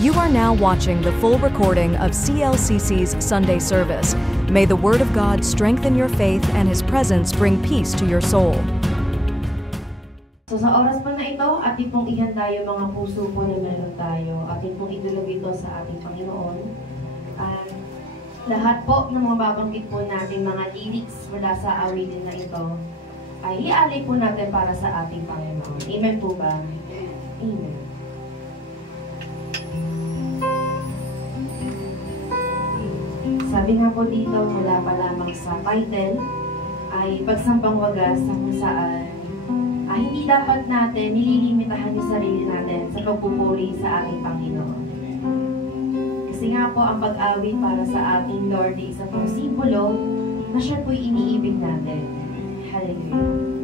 You are now watching the full recording of CLCC's Sunday service. May the Word of God strengthen your faith and His presence bring peace to your soul. So sa oras po na ito, ating pong ihanda yung mga puso po na meron tayo. Ating pong idulog ito sa ating Panginoon. At lahat po ng mga babanggit po natin, mga lyrics mula sa awitin na ito, ay ialay po natin para sa ating Panginoon. Amen po ba? Amen. Sabi nga po dito, mula pa lamang sa title, ay pagsambang wagas sa kung saan hindi dapat natin nililimitahan yung sarili natin sa pagpupuri sa ating Panginoon. Kasi nga po, ang pag-awit para sa ating Lord ay isa pong simbolo na siya po'y iniibig natin. Hallelujah.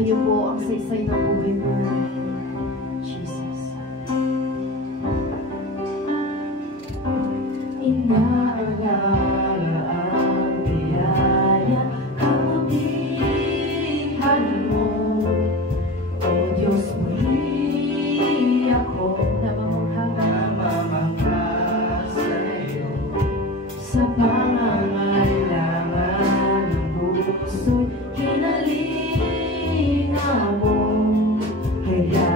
Kayo po ang saysay ng buhay mo namin. Jesus. Inaalala ang biyaya, kabutihan mo. O Diyos, muli ako namamangha sa iyo. Sa pangangailangan ng puso'y kinalin mo, kaya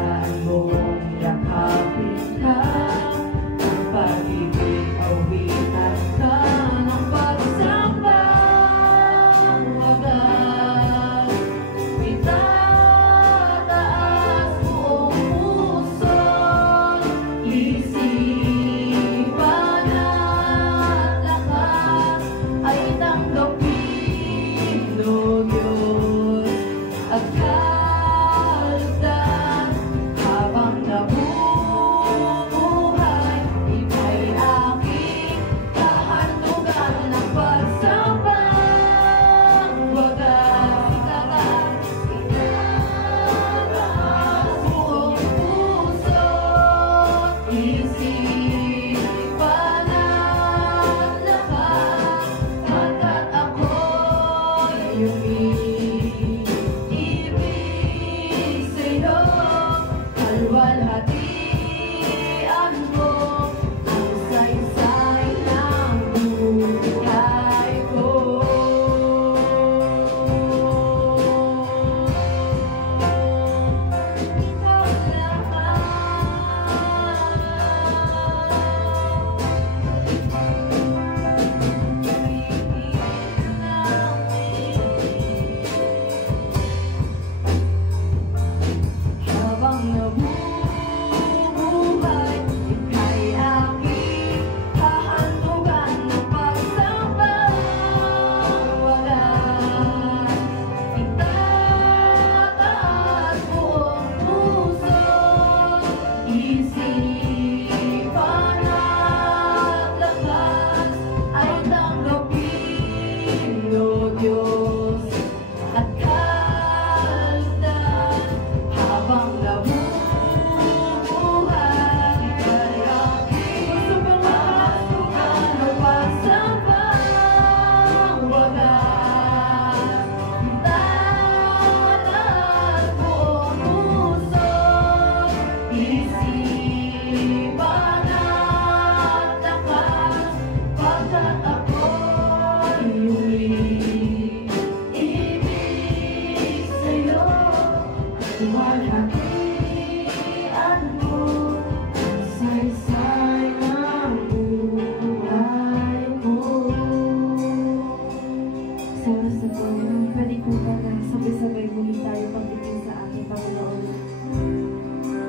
Sa oras na po, pwede po ba na sabay-sabay muli tayo pagdating sa ating Panginoon?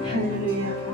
Hallelujah.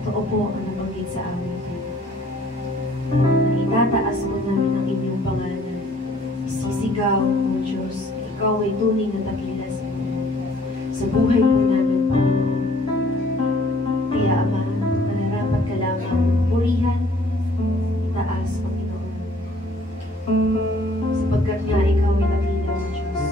Totoo po ang nabanggit sa amin. Itataas po namin ang inyong pangalan. Isisigaw, O Diyos, na Ikaw ay tunay na dakila sa buhay po namin, Panginoon. Kaya, Ama, manarapat ka lamang purihan, itaas, Panginoon. Sapagkat nga Ikaw ay dakila, O Diyos.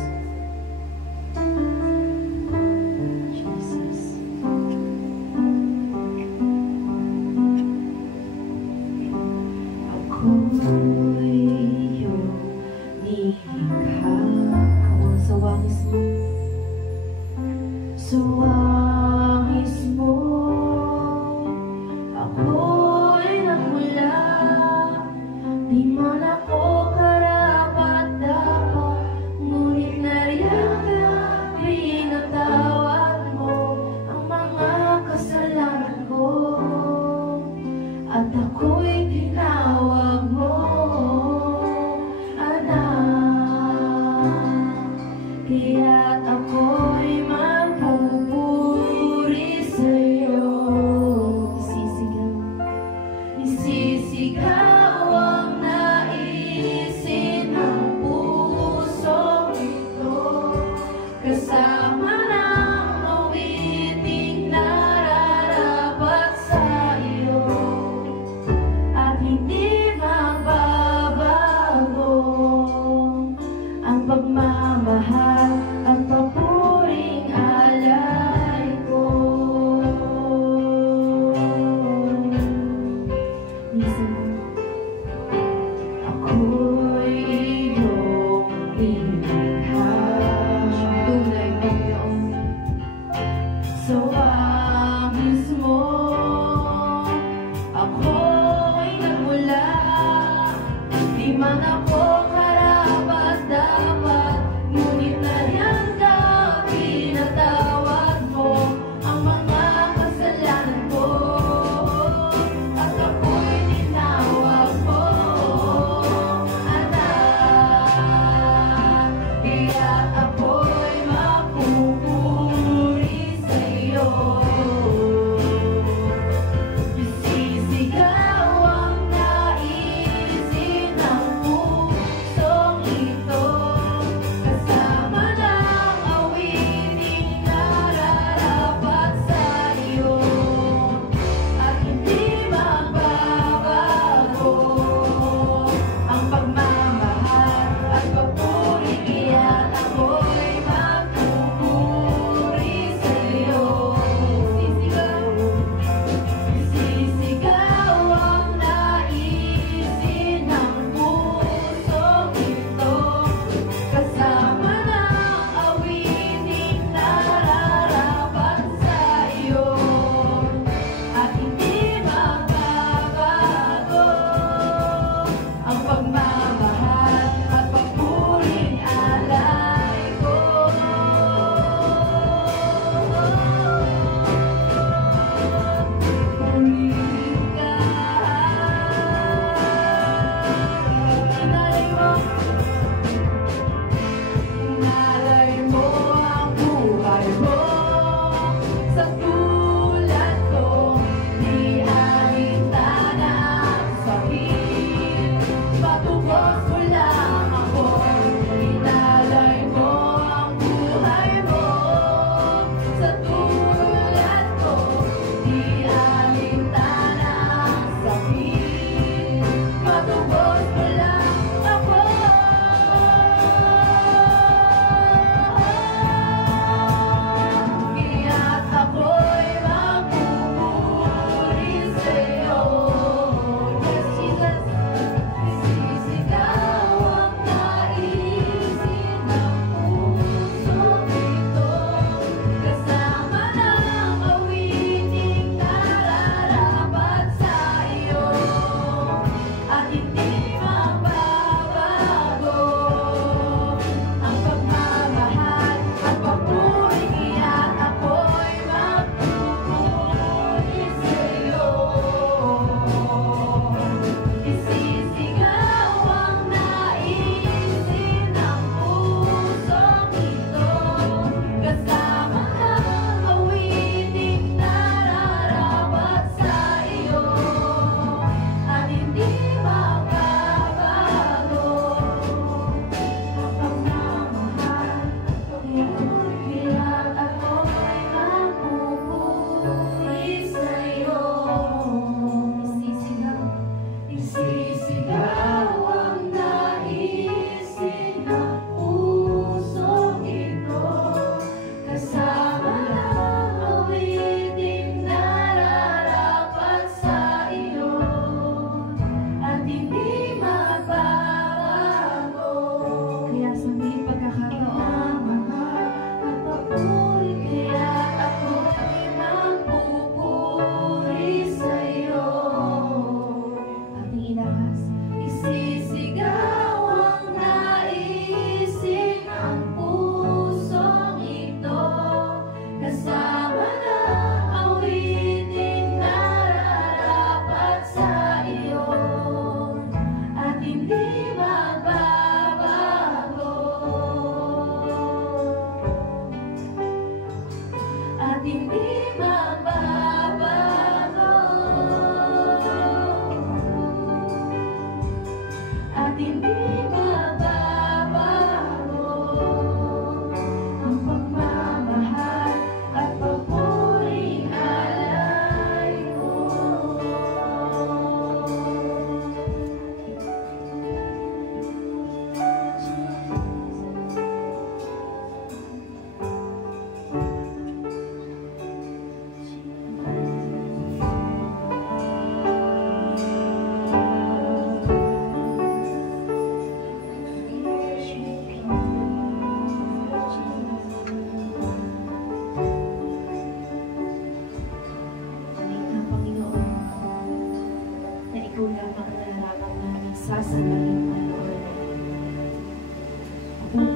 Pagmamahal at papuring alay ko.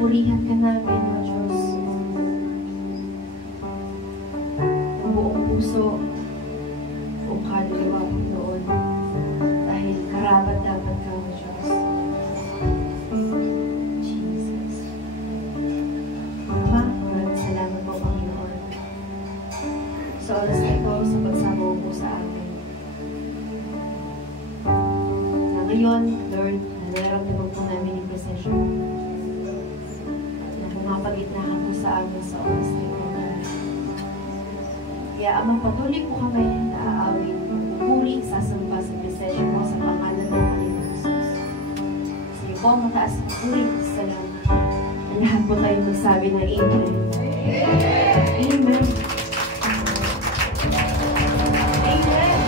Purihan ka namin, O Diyos. Ang buong puso, buong kaluluwa, Panginoon. Dahil karapat dapat ka, O Diyos. Jesus. Ama, maraming salamat po, Panginoon. Sa oras na ito, sa pagsama mo sa amin. Na ngayon, Lord, nararamdaman po namin yung presensya mo. Pagitnahan po sa amin sa oras na ito. Kaya Ama, patuloy po kami na aawin, puri, sasamba sa presensya mo sa pangalan ng Panginoon Jesus. Sige po, mataas na puri, salamat. Lahat po tayo magsabi ng Amen. Amen. Amen.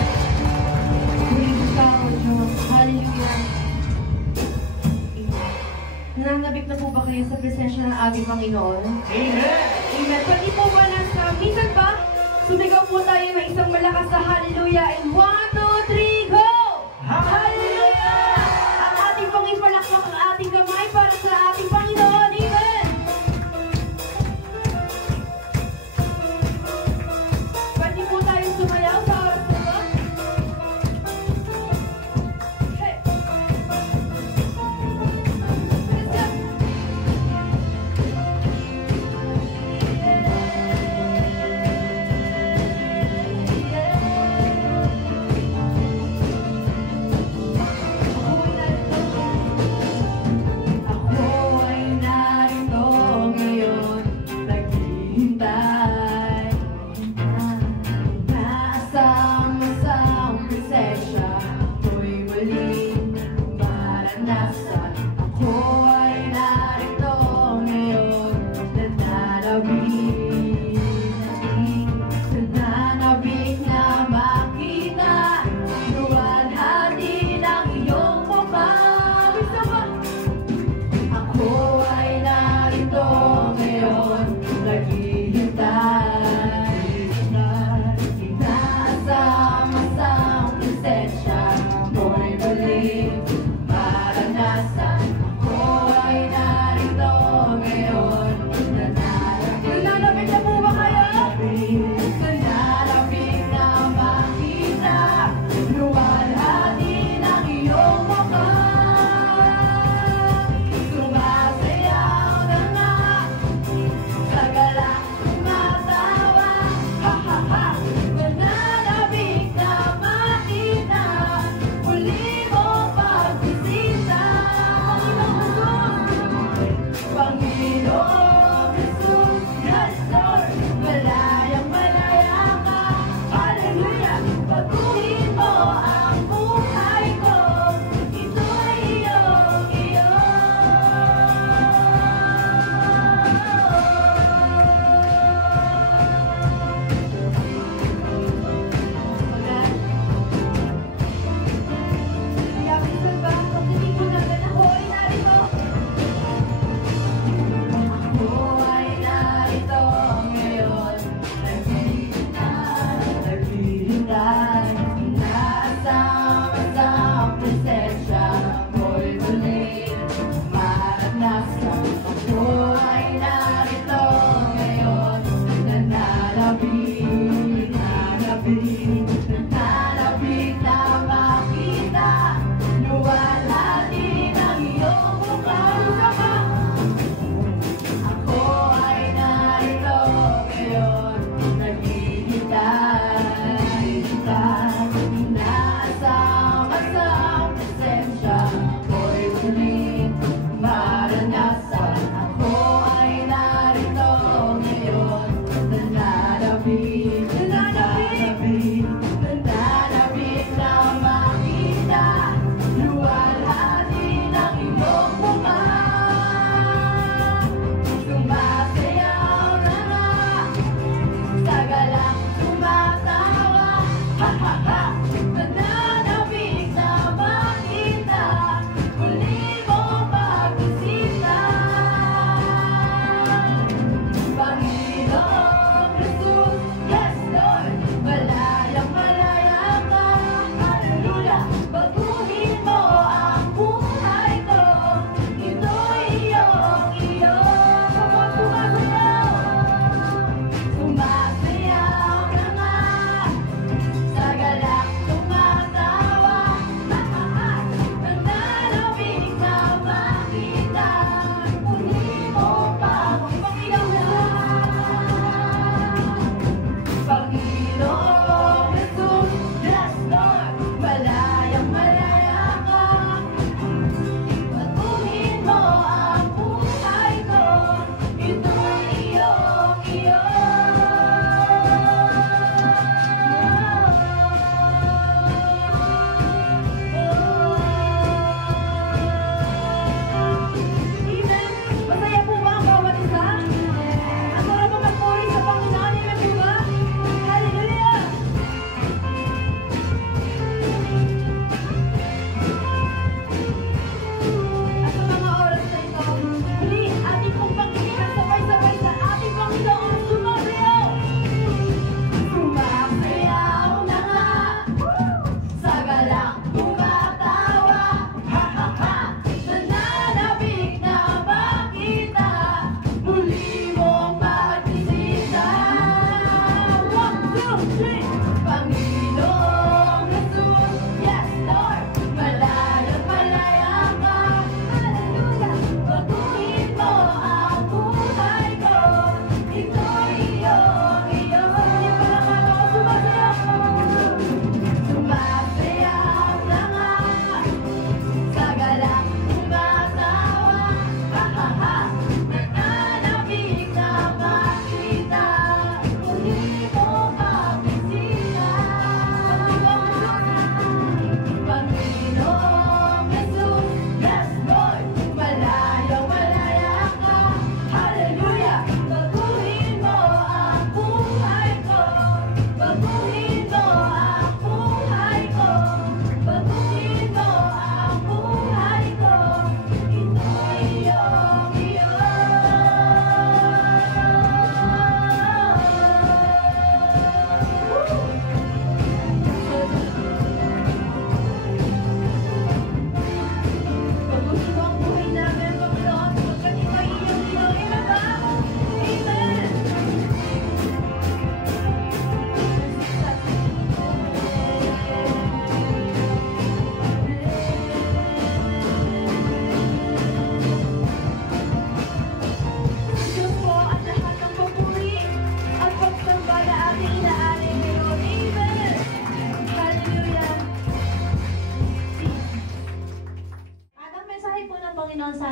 Puri po ka, O Diyos. Hallelujah. Nananabik na po ba kayo sa presensya ng ating Panginoon? Amen! Amen! Pati po ba minsan ba? Sumigaw po tayo ng isang malakas na hallelujah. And 1, 2, 3, go! Hallelujah! Ang ating pong ipalakpak ang ating kamay para sa ating Panginoon. Amen! Pati po tayo sumayaw sa oras na ba? Hey!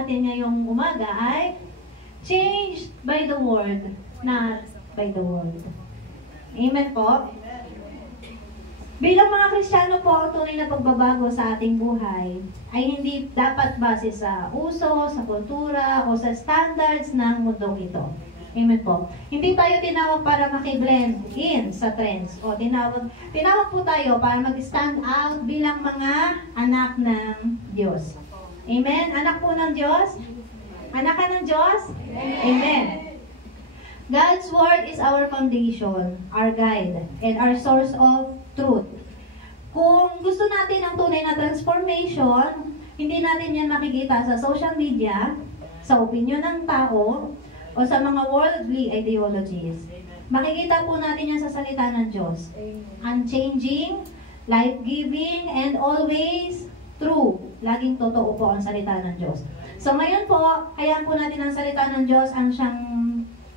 natin ngayong umaga ay changed by the word, not by the world. Amen po? Bilang mga Kristiyano po, ang tunay na pagbabago sa ating buhay ay hindi dapat base sa uso, sa kultura, o sa standards ng mundong ito. Amen po. Hindi tayo tinawag para makiblend in sa trends. O tinawag po tayo para mag-stand out bilang mga anak ng Diyos. Amen? Anak po ng Diyos? Anak ka ng Diyos? Amen. God's Word is our foundation, our guide, and our source of truth. Kung gusto natin ang tunay na transformation, hindi natin yan makikita sa social media, sa opinion ng tao, o sa mga worldly ideologies. Makikita po natin yan sa salita ng Diyos. Unchanging, life-giving, and always true. Laging totoo po ang salita ng Diyos. So ngayon po, hayaan po natin ang salita ng Diyos ang siyang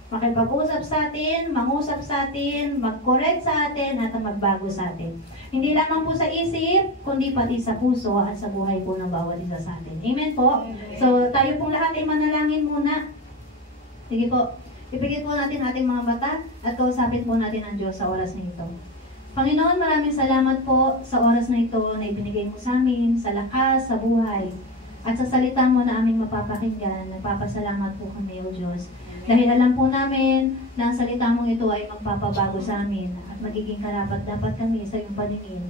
makipag-usap sa atin, mangusap sa atin, mag-correct sa atin, at magbago sa atin. Hindi lamang po sa isip, kundi pati sa puso at sa buhay po ng bawat isa sa atin. Amen po? So tayo pong lahat ay manalangin muna. Sige po, ipigit po natin ating mga mata at kausapin po natin ang Diyos sa oras na ito. Panginoon, maraming salamat po sa oras na ito na ibinigay mo sa amin, sa lakas, sa buhay, at sa salita mo na aming mapapakinggan. Nagpapasalamat po kami, O Diyos. Dahil alam po namin na ang salita mong ito ay magpapabago sa amin at magiging karapat-dapat kami sa iyong paningin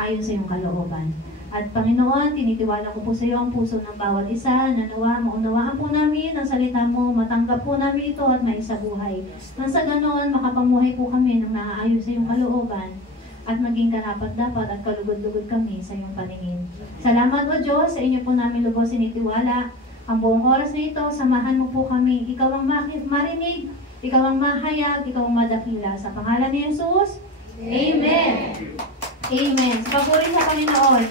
ayon sa iyong kalooban. At Panginoon, tinitiwala ko po sa iyo ang puso ng bawat isa na nawa, maunawaan po namin ang salita mo, matanggap po namin ito at maisabuhay. Nang sa ganoon, makapamuhay po kami ng naaayon sa iyong kalooban at maging karapat-dapat at kalugod-lugod kami sa iyong paningin. Salamat o Diyos, sa inyo po namin lubos sinitiwala. Ang buong oras na ito, samahan mo po kami. Ikaw ang marinig, ikaw ang mahayag, ikaw ang madakila. Sa pangalan ni Jesus, Amen. Amen. Sa papuri sa Panginoon.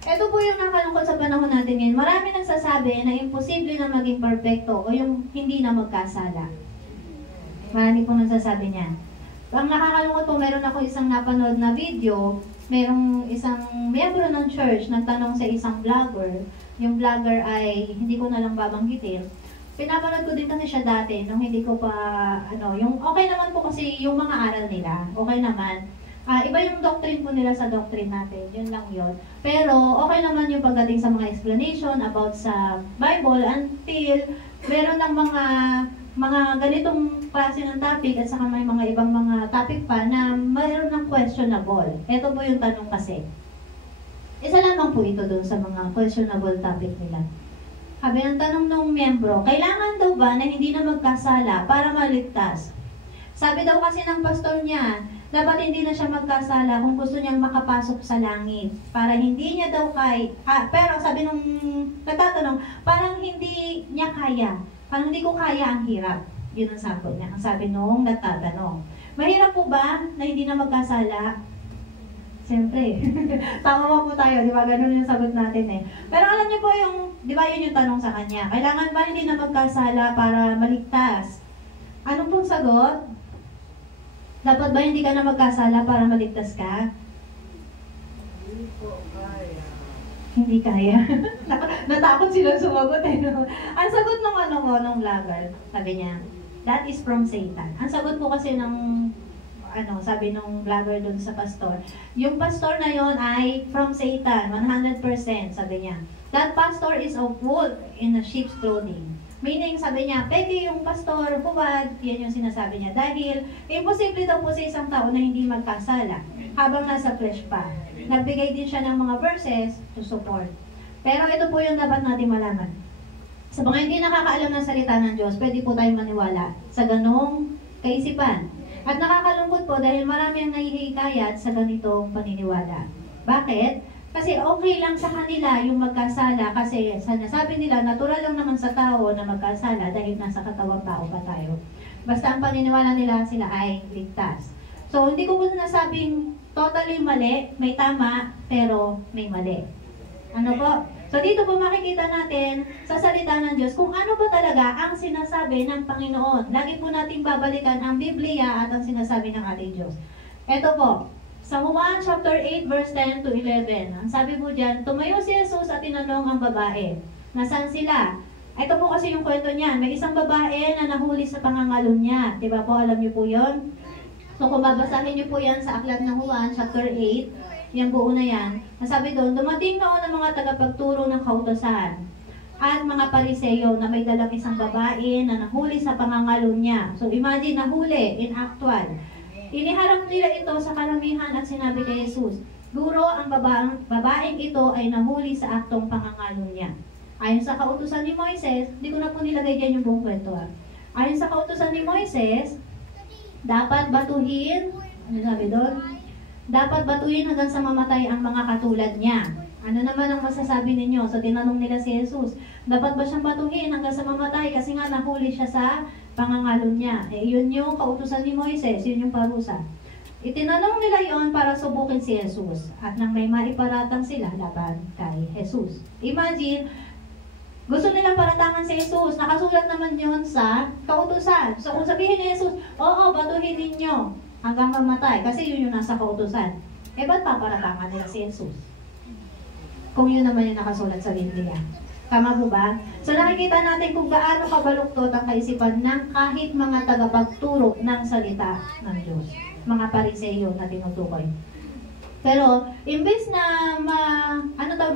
Ito po yung nakalungkot sa panahon natin ngayon. Marami nagsasabi na imposible na maging perfecto o yung hindi na magkasala. Marami pong nagsasabi niyan. Ang nakakalungkot po, meron ako isang napanood na video, merong isang miyembro ng church nagtanong sa isang vlogger. Yung vlogger ay, hindi ko na lang babanggitin. Pinapanood ko din kasi siya dati, nung hindi ko pa, yung okay naman po kasi yung mga aral nila, okay naman. Iba yung doctrine po nila sa doctrine natin, yun lang yun. Pero okay naman yung pagdating sa mga explanation about sa Bible until meron ng mga ganitong klase ng topic at saka may mga ibang mga topic pa na mayroon ng questionable. Ito po yung tanong kasi. Isa lamang po ito doon sa mga questionable topic nila. Sabi ang tanong ng miyembro, kailangan daw ba na hindi na magkasala para maligtas? Sabi daw kasi ng pastor niya, dapat hindi na siya magkasala kung gusto niyang makapasok sa langit. Para hindi niya daw pero sabi nung nagtatanong, parang hindi niya kaya. Parang hindi ko kaya ang hirap. Yun ang sagot niya. Ang sabi nung nagtatanong. Mahirap po ba na hindi na magkasala? Siyempre. Tama po tayo, di ba? Ganun yung sagot natin eh. Pero alam niyo po yung, di ba yun yung tanong sa kanya, kailangan ba hindi na magkasala para maligtas? Anong pong sagot? Dapat ba hindi ka na magkasala para maligtas ka? Hindi po kaya. Hindi kaya. Natakot sila sumagot eh. No? Ang sagot nung vlogger, sabi niya, that is from Satan. Ang sagot po kasi ng sabi nung vlogger doon sa pastor, yung pastor na yon ay from Satan, 100%, sabi niya. That pastor is a wolf in a sheep's clothing. Meaning, sabi niya, peke yung pastor, hubad, yan yung sinasabi niya. Dahil, imposible daw po sa isang tao na hindi magkasala habang nasa flesh pa. Nagbigay din siya ng mga verses to support. Pero ito po yung dapat natin malaman. Sa mga hindi nakakaalam ng salita ng Diyos, pwede po tayong maniwala sa ganong kaisipan. At nakakalungkot po dahil marami ang nahihikayat sa ganitong paniniwala. Bakit? Kasi okay lang sa kanila yung magkasala kasi nasabi nila, natural lang naman sa tao na magkasala dahil nasa katawang tao pa tayo. Basta ang paniniwala nila sila ay ligtas. So, hindi ko po nasabing totally mali, may tama, pero may mali. Ano po? So, dito po makikita natin sa salita ng Diyos kung ano ba talaga ang sinasabi ng Panginoon. Lagi po natin babalikan ang Biblia at ang sinasabi ng ating Diyos. Ito po. Sa Juan chapter 8 verse 10 to 11, ang sabi po diyan, tumayo si Jesus at tinanong ang babae, Nasaan sila? Ito po kasi yung kwento niyan. May isang babae na nahuli sa pangangalo niya. Diba po, alam niyo po yun? So kung babasahin niyo po yan sa Aklat ng Juan, chapter 8, yung buo na yan, nasabi doon, dumating noon ang mga tagapagturo ng kautosan at mga pariseyo na may dalang isang babae na nahuli sa pangangalo niya. So imagine, nahuli in actual. Iniharap nila ito sa karamihan at sinabi kay Jesus, Guro, ang babaeng ito ay nahuli sa aktong pangangalo niya. Ayon sa kautusan ni Moises, hindi ko na po nilagay dyan yung buong kwento. Ayon sa kautusan ni Moises, dapat batuhin, ano sabi doon? Dapat batuhin hanggang sa mamatay ang mga katulad niya. Ano naman ang masasabi ninyo? So tinanong nila si Jesus, dapat ba siyang batuhin hanggang sa mamatay? Kasi nga nahuli siya sa pangangalo niya. Yun yung kautusan ni Moises, yun yung parusa. Itinanong nila yon para subukin si Jesus at nang may maiparatang sila laban kay Jesus. Imagine, gusto nilang paratangan si Jesus. Nakasulat naman yun sa kautusan. So kung sabihin ni Jesus, oo, batuhin ninyo hanggang mamatay. Kasi yun yung nasa kautusan. Ba't paparatangan nila si Jesus? Kung yun naman yung nakasulat sa Biblia. Tama po ba? So nakikita natin kung gaano kabaluktot ang kaisipan ng kahit mga tagapagturo ng salita ng Diyos. Mga pariseyo na tinutukoy. Pero, imbes na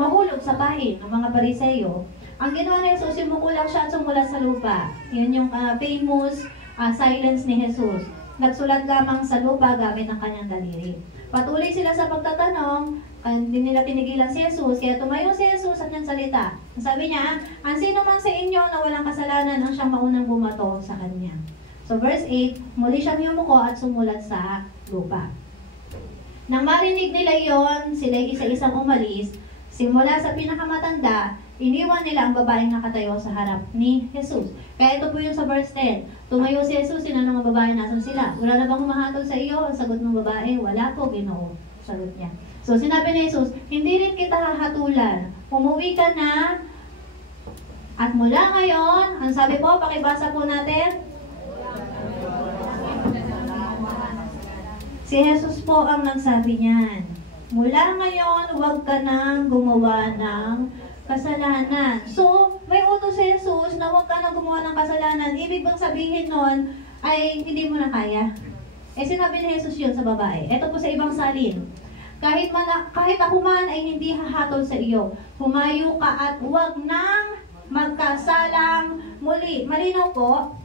mahulog sa pain ng mga pariseyo, ang ginawa ni Jesus, sumukulak siya at sumulat sa lupa. Yun yung famous silence ni Jesus. Nagsulat lamang sa lupa gamit ang kanyang daliri. Patuloy sila sa pagtatanong, hindi nila tinigilan si Jesus, kaya tumayo si Jesus at niyang salita. Sabi niya, ang sino man sa inyo na walang kasalanan ang siyang maunang bumato sa kanya. So verse 8, muli siyang yumuko at sumulat sa lupa. Nang marinig nila yon, sila isa-isang umalis, simula sa pinakamatanda, iniwan nila ang babaeng nakatayo sa harap ni Jesus. Kaya ito po yung sa verse 10. Tumayo si Jesus, sinanong ang babae, nasan sila? Wala na bang humahatol sa iyo? Ang sagot ng babae, wala po, Ginoo. Sagot niya. So sinabi ni Jesus, hindi rin kita hahatulan. Umuwi ka na. At mula ngayon, ang sabi po, pakibasa po natin. Si Jesus po ang nagsabi niyan. Mula ngayon, huwag ka nang gumawa ng kasalanan. So, may utos si Jesus na huwag ka nang gumawa ng kasalanan. Ibig bang sabihin nun ay hindi mo na kaya? Sinabi ni Jesus yun sa babae. Ito po sa ibang salin. Kahit ako man ay hindi hahatol sa iyo. Humayo ka at huwag nang magkasalang muli. Malinaw po?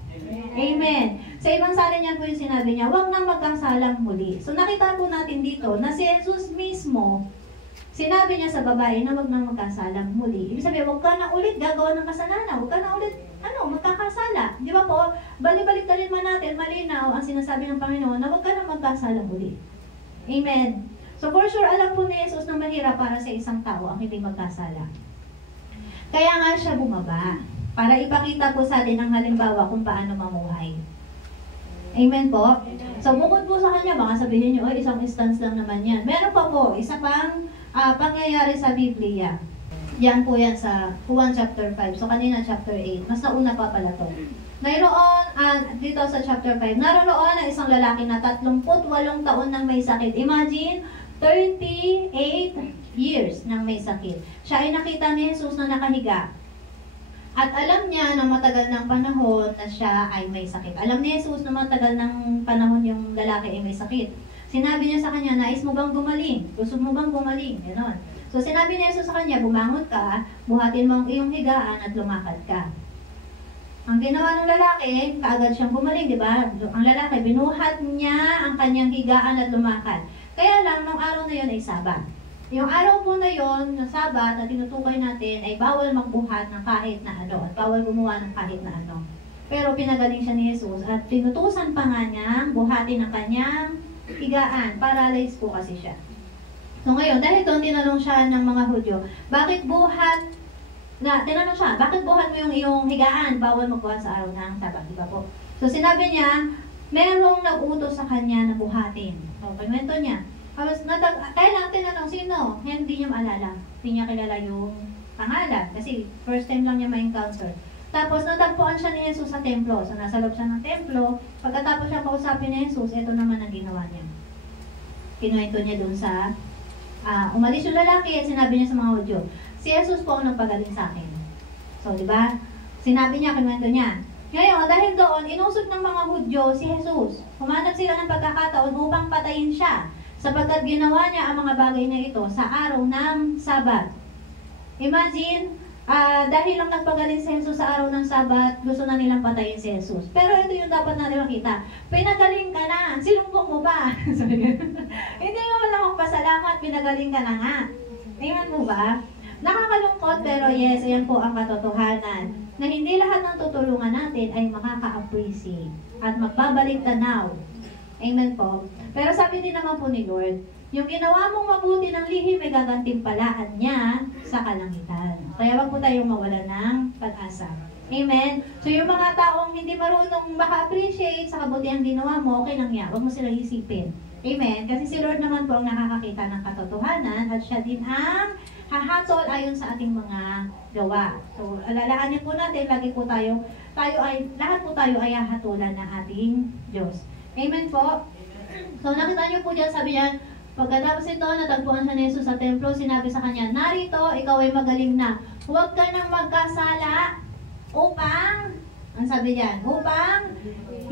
Amen. Sa ibang salin niyan po yung sinabi niya, huwag nang magkasalang muli. So nakita po natin dito na si Jesus mismo, sinabi niya sa babae na huwag nang magkasalang muli. Ibig sabihin, huwag ka na ulit gagawa ng kasalanan. Huwag ka na ulit, magkakasala. Di ba po? Balik-balik talin man natin, malinaw ang sinasabi ng Panginoon na huwag ka na magkasalang muli. Amen. So for sure, alam po ni Jesus na mahirap para sa isang tao ang hindi magkasala. Kaya nga siya bumaba. Para ipakita po sa atin ang halimbawa kung paano mamuhay. Amen po? So, bukod po sa kanya, baka sabihin nyo, isang instance lang naman yan. Meron pa po, isa pang pangyayari sa Biblia. Yan po yan sa Juan chapter 5. So, kanina chapter 8. Mas nauna pa pala to. Mayroon, dito sa chapter 5, naroon ang isang lalaki na 38 taon nang may sakit. Imagine, 38 years nang may sakit. Siya ay nakita ni Jesus na nakahiga. At alam niya na matagal ng panahon na siya ay may sakit. Alam ni Jesus na matagal ng panahon yung lalaki ay may sakit. Sinabi niya sa kanya, nais mo bang gumaling? Gusto mo bang gumaling? Ganon. So sinabi ni Jesus sa kanya, bumangon ka, buhatin mo ang iyong higaan at lumakad ka. Ang ginawa ng lalaki, kaagad siyang gumaling, di ba? Ang lalaki, binuhat niya ang kanyang higaan at lumakad. Kaya lang, nung araw na yun ay Sabat. Yung araw po na yon, na Sabat, na tinutukoy natin, ay bawal magbuhat ng kahit na ano, at bawal gumawa ng kahit na ano. Pero pinagaling siya ni Jesus, at tinutusan pa nga niya, buhatin ang kanyang higaan. Paralyzed po kasi siya. So ngayon, dahil doon tinanong siya ng mga Hudyo, bakit buhat mo yung iyong higaan? Bawal magbuhat sa araw ng Sabat, di ba po? So sinabi niya, merong nag-utos sa kanya na buhatin. So, pagmento niya, kaya lang tinanong sino? Hindi niya maalala. Hindi niya kilala yung pangalan. Kasi first time lang niya ma-encounter. Tapos natagpuan siya ni Jesus sa templo. So nasa loob siya ng templo. Pagkatapos siya kausapin ni Jesus, ito naman ang ginawa niya. Kinuwento niya dun sa umalis yung lalaki at sinabi niya sa mga Hudyo, si Jesus po ang nagpagaling sa akin. So, di ba? Sinabi niya, kinuwento niya. Ngayon, dahil doon, inusog ng mga Hudyo si Jesus. Humanap sila ng pagkakataon upang patayin siya, sapagkat ginawa niya ang mga bagay na ito sa araw ng Sabat. Imagine, dahil lang nagpagaling si Jesus sa araw ng Sabat, gusto na nilang patayin si Jesus. Pero ito yung dapat natin makita. Pinagaling ka na, sinumbong mo ba? Hindi mo lang magpasalamat, pinagaling ka na nga. Amen mo ba? Nakakalungkot, pero yes, ayan po ang katotohanan na hindi lahat ng tutulungan natin ay makaka-appreciate at magbabalik tanaw. Amen po. Pero sabi din naman po ni Lord, yung ginawa mong mabuti ng lihim ay gagantimpalaan niya sa kalangitan. Kaya wag po tayong mawala ng pag-asa. Amen? So yung mga taong hindi marunong maka-appreciate sa kabutihang ginawa mo, okay lang yan. Huwag mo silang isipin. Amen? Kasi si Lord naman po ang nakakakita ng katotohanan at siya din ang hahatol ayon sa ating mga gawa. So, alalahanin po natin, lahat po tayo ay hahatulan ng ating Diyos. Amen po? So, nakita niyo po dyan, sabi niya, pagkatapos ito, natagpuan siya ni Jesus sa templo, sinabi sa kanya, narito, ikaw ay magaling na. Huwag ka nang magkasala upang, ang sabi niyan, upang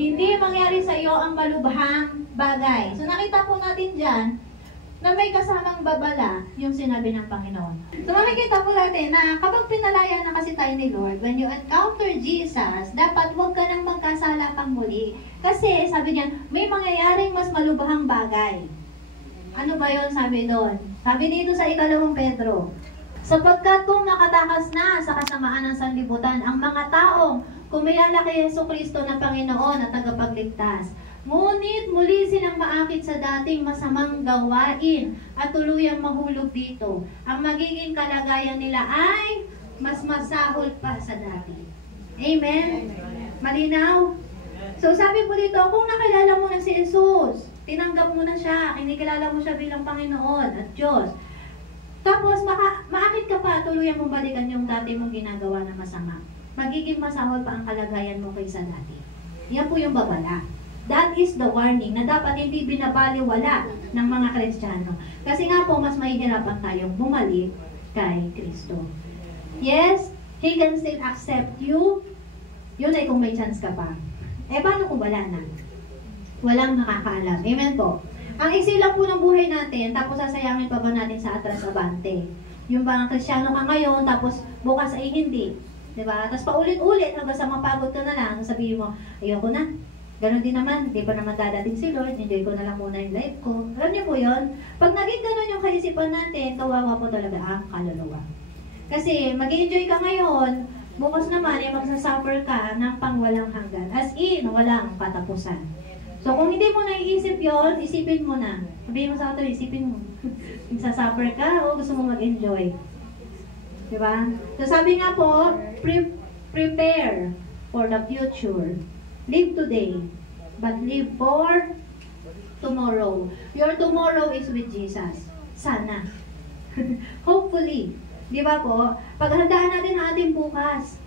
hindi mangyari sa iyo ang malubhang bagay. So, nakita po natin dyan, na may kasamang babala yung sinabi ng Panginoon. So makikita po natin na kapag pinalaya na kasi tayo ni Lord, when you encounter Jesus, dapat huwag ka nang magkasala pang muli. Kasi sabi niya, may mangyayaring mas malubhang bagay. Ano ba yun sabi doon? Sabi dito sa 2 Pedro, sapagkat kung nakatakas na sa kasamaan ng sanlibutan ang mga taong kumilala kay Jesucristo na Panginoon at tagapagligtas, ngunit muli silang maakit sa dating masamang gawain at tuluyang mahulog dito. Ang magiging kalagayan nila ay mas masahol pa sa dati. Amen? Malinaw? So sabi po dito, kung nakilala mo na si Jesus, tinanggap mo na siya, kinikilala mo siya bilang Panginoon at Diyos, tapos maakit ka pa, tuluyang mong balikan yung dati mong ginagawa na masama, magiging masahol pa ang kalagayan mo kaysa dati. Yan po yung babala. That is the warning na dapat hindi binabaliwala ng mga Kristiyano. Kasi nga po, mas mahihirapan tayong bumalik kay Kristo. Yes, He can still accept you. Yun ay kung may chance ka pa. Eh, paano kung wala na? Walang nakakaalam. Amen po. Ang isilang po ng buhay natin, tapos sasayangin pa ba natin sa atras abante? Yung bang Kristiyano ka ngayon, tapos bukas ay hindi. Diba? Tapos paulit-ulit hanggang sa mapagod ka na lang, sabihin mo, ayoko na. Ganon din naman, hindi pa naman dadating si Lord, enjoy ko na lang muna yung life ko. Alam niyo po yun? Pag naging ganon yung kaisipan natin, kawawa po talaga ang kaluluwa. Kasi mag-enjoy ka ngayon, bukas naman ay magsasuffer ka ng pangwalang hanggan. As in, walang katapusan. So kung hindi mo naiisip yon, isipin mo na. Sabihin mo sa ato, isipin mo. Magsasuffer ka o gusto mo mag-enjoy? Diba? So sabi nga po, prepare for the future. Live today, but live for tomorrow. Your tomorrow is with Jesus. Sana. Hopefully. Di ba po? Paghandaan natin ang ating bukas.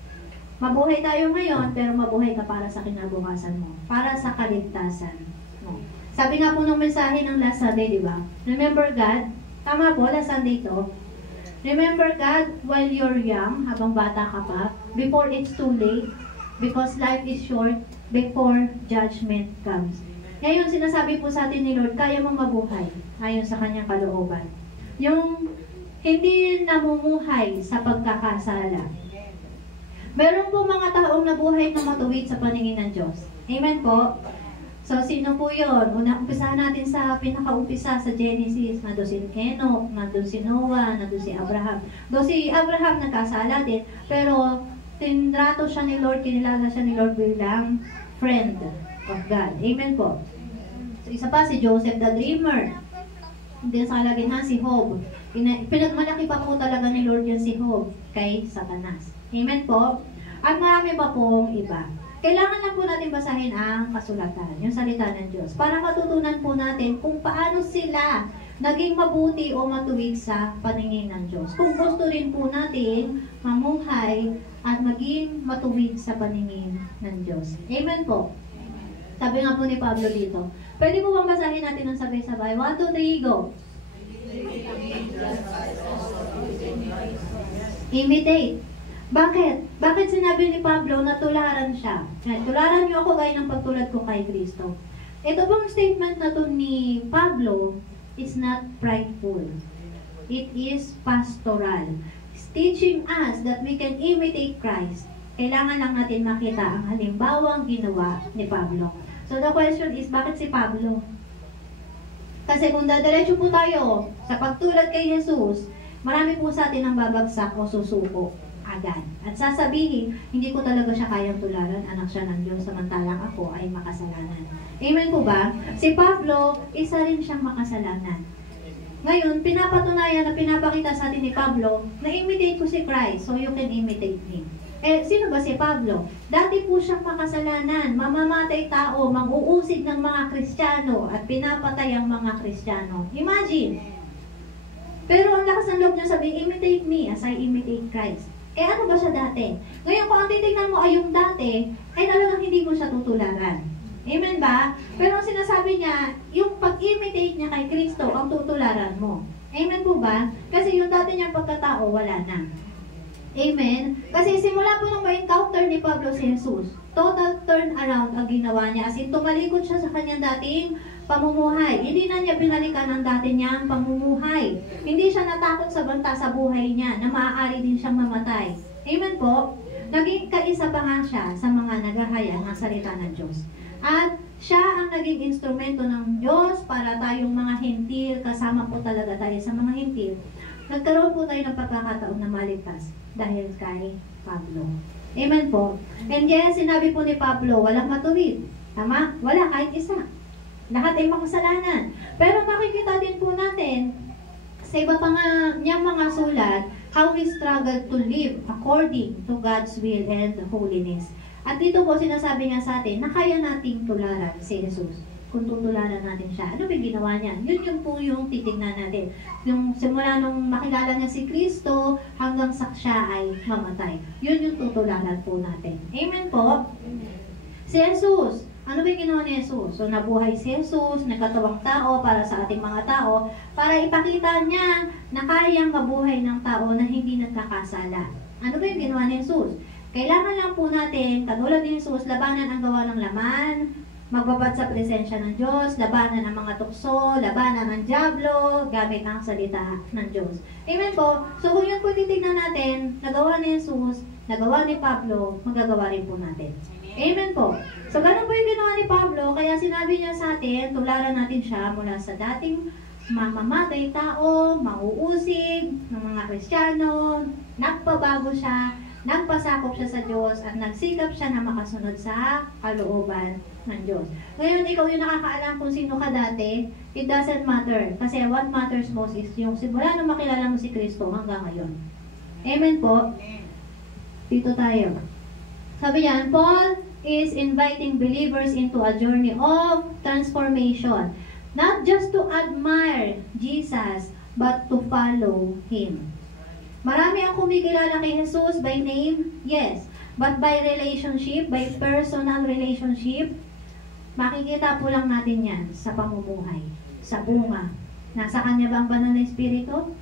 Mabuhay tayo ngayon, pero mabuhay ka para sa kinabukasan mo. Para sa kaligtasan mo. Sabi nga po ng mensahe ng last Sunday, di ba? Remember God. Tama po, last Sunday to. Remember God while you're young, habang bata ka pa, before it's too late, because life is short, before judgment comes. Ngayon, sinasabi po sa atin ni Lord, kaya mong mabuhay ayon sa kanyang kalooban. Yung hindi namumuhay sa pagkakasala. Meron po mga taong nabuhay na matuwid sa paningin ng Diyos. Amen po? So, sino po yun? Umpisahan natin sa pinakaumpisa sa Genesis. Nandun si Enoch, nandun si Noah, nandun si Abraham. Doon si Abraham nagkasala din, pero tinrato siya ni Lord, kinilala siya ni Lord bilang friend of God. Amen po. So, isa pa si Joseph the Dreamer. Hindi sa kalagitnaan si Job. Pinagmalaki pa po talaga ni Lord yun si Job kay Satanas. Amen po. At marami pa pong iba. Kailangan lang po natin basahin ang kasulatan, yung salita ng Diyos, para matutunan po natin kung paano sila naging mabuti o matuwid sa paningin ng Diyos. Kung gusto rin po natin mamuhay at maging matuwid sa paningin ng Diyos. Amen po. Sabi nga po ni Pablo dito. Pwede po bang basahin natin ng sabay-sabay? 1, 2, 3, go! Imitate. Bakit? Bakit sinabi ni Pablo na tularan siya? Tularan niyo ako gaya ng pagtulad ko kay Kristo. Ito bang statement na to ni Pablo is not prideful. It is pastoral. It's teaching us that we can imitate Christ. Kailangan lang natin makita ang halimbawang ginawa ni Pablo. So the question is, bakit si Pablo? Kasi kung dadiretso po tayo sa pagtulad kay Jesus, marami po sa atin ang babagsak o susuko agad. At sasabihin, hindi ko talaga siya kayang tularan, anak siya ng Diyos, samantalang ako ay makasalanan. Amen po ba? Si Pablo, isa rin siyang makasalanan. Ngayon, pinapatunayan na pinapakita sa atin ni Pablo na imitate ko si Christ, so you can imitate me. Sino ba si Pablo? Dati po siyang makasalanan, mamamatay tao, mang-uusig ng mga Kristiyano at pinapatay ang mga Kristiyano. Imagine! Pero ang lakas ng loob niya sabihin, imitate me as I imitate Christ. Ano ba siya dati? Ngayon, kung ang titignan mo ay yung dati, ay talagang hindi mo siya tutularan. Amen ba? Pero ang sinasabi niya, yung pag-imitate niya kay Kristo, ang tutularan mo. Amen po ba? Kasi yung dati niyang pagkatao, wala na. Amen? Kasi simula po nung ma-encounter ni Pablo si Jesus, total turn around ang ginawa niya. As in, tumalikod siya sa kanyang dating pamumuhay. Hindi na niya binalikan ang dati niyang pamumuhay. Hindi siya natakot sa banta sa buhay niya na maaari din siyang mamatay. Amen po? Naging kaisa pa nga siya sa mga naghahaya ng salita ng Diyos. At siya ang naging instrumento ng Diyos para tayong mga hintil, kasama po talaga tayo sa mga hintil. Nagkaroon po tayo ng pagkakataon na maligtas dahil kay Pablo. Amen po? And yes, sinabi po ni Pablo, walang matuwid. Tama? Wala kahit isa. Lahat ay makasalanan. Pero makikita din po natin sa iba pa nga niyang mga sulat, how we struggle to live according to God's will and holiness. At dito po sinasabi niya sa atin na kaya nating tularan si Jesus. Kung tutularan natin siya. Ano ba ginawa niya? Yun po yung titignan natin. Yung simula nung makilala niya si Kristo hanggang sa siya ay mamatay. Yun yung tutularan po natin. Amen po? Si Jesus. Ano ba ginawa ni Jesus? So nabuhay si Jesus, nagkatawang tao para sa ating mga tao, para ipakita niya na kayang mabuhay ng tao na hindi nagkakasala. Ano ba yung ginawa ni Jesus? Kailangan lang po natin, katulad ni Jesus, labanan ang gawa ng laman, magbabad sa presensya ng Diyos, labanan ang mga tukso, labanan ang dyablo, gamit ang salita ng Diyos. Amen po? So kung yun po titignan natin, nagawa ni Jesus, nagawa ni Pablo, magagawa rin po natin. Amen po. So ganun po yung ginawa ni Pablo, kaya sinabi niya sa atin, tularan natin siya mula sa dating mamamatay tao, mauusig ng mga Kristiyano, nagpabago siya, nagpasakop siya sa Diyos at nagsikap siya na makasunod sa kalooban ng Diyos. Ngayon, ikaw yung nakakaalam kung sino ka dati, it doesn't matter. Kasi what matters most is yung simula nung makilala mo si Kristo hanggang ngayon. Amen po? Dito tayo. Sabi niyan, Paul is inviting believers into a journey of transformation. Not just to admire Jesus, but to follow Him. Marami ang kumikilala kay Jesus by name, yes. But by relationship, by personal relationship, makikita po lang natin yan sa pamumuhay, sa bunga. Nasa kanya ba ang banal na Espiritu?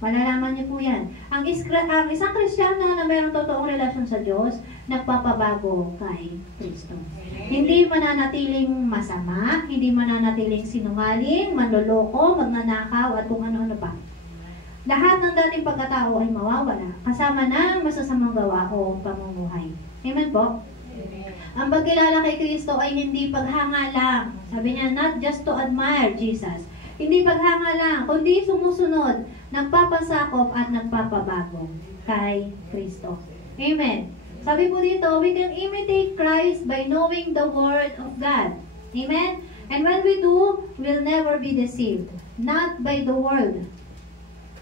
Malalaman niyo po yan. Ang isang Kristiyano na mayroong totoong relasyon sa Diyos, nagpapabago kay Kristo. Hindi mananatiling masama, hindi mananatiling sinungaling, manloloko, magnanakaw, at kung ano-ano pa. Lahat ng dating pagkatao ay mawawala, kasama ng masasamang gawa o pamumuhay. Amen po? Amen. Ang pagkilala kay Kristo ay hindi paghanga lang. Sabi niya, not just to admire Jesus. Hindi paghanga lang, kundi sumusunod, nagpapasakop at nagpapabago kay Kristo. Amen. Sabi po dito, we can imitate Christ by knowing the Word of God. Amen? And when we do, we'll never be deceived. Not by the world,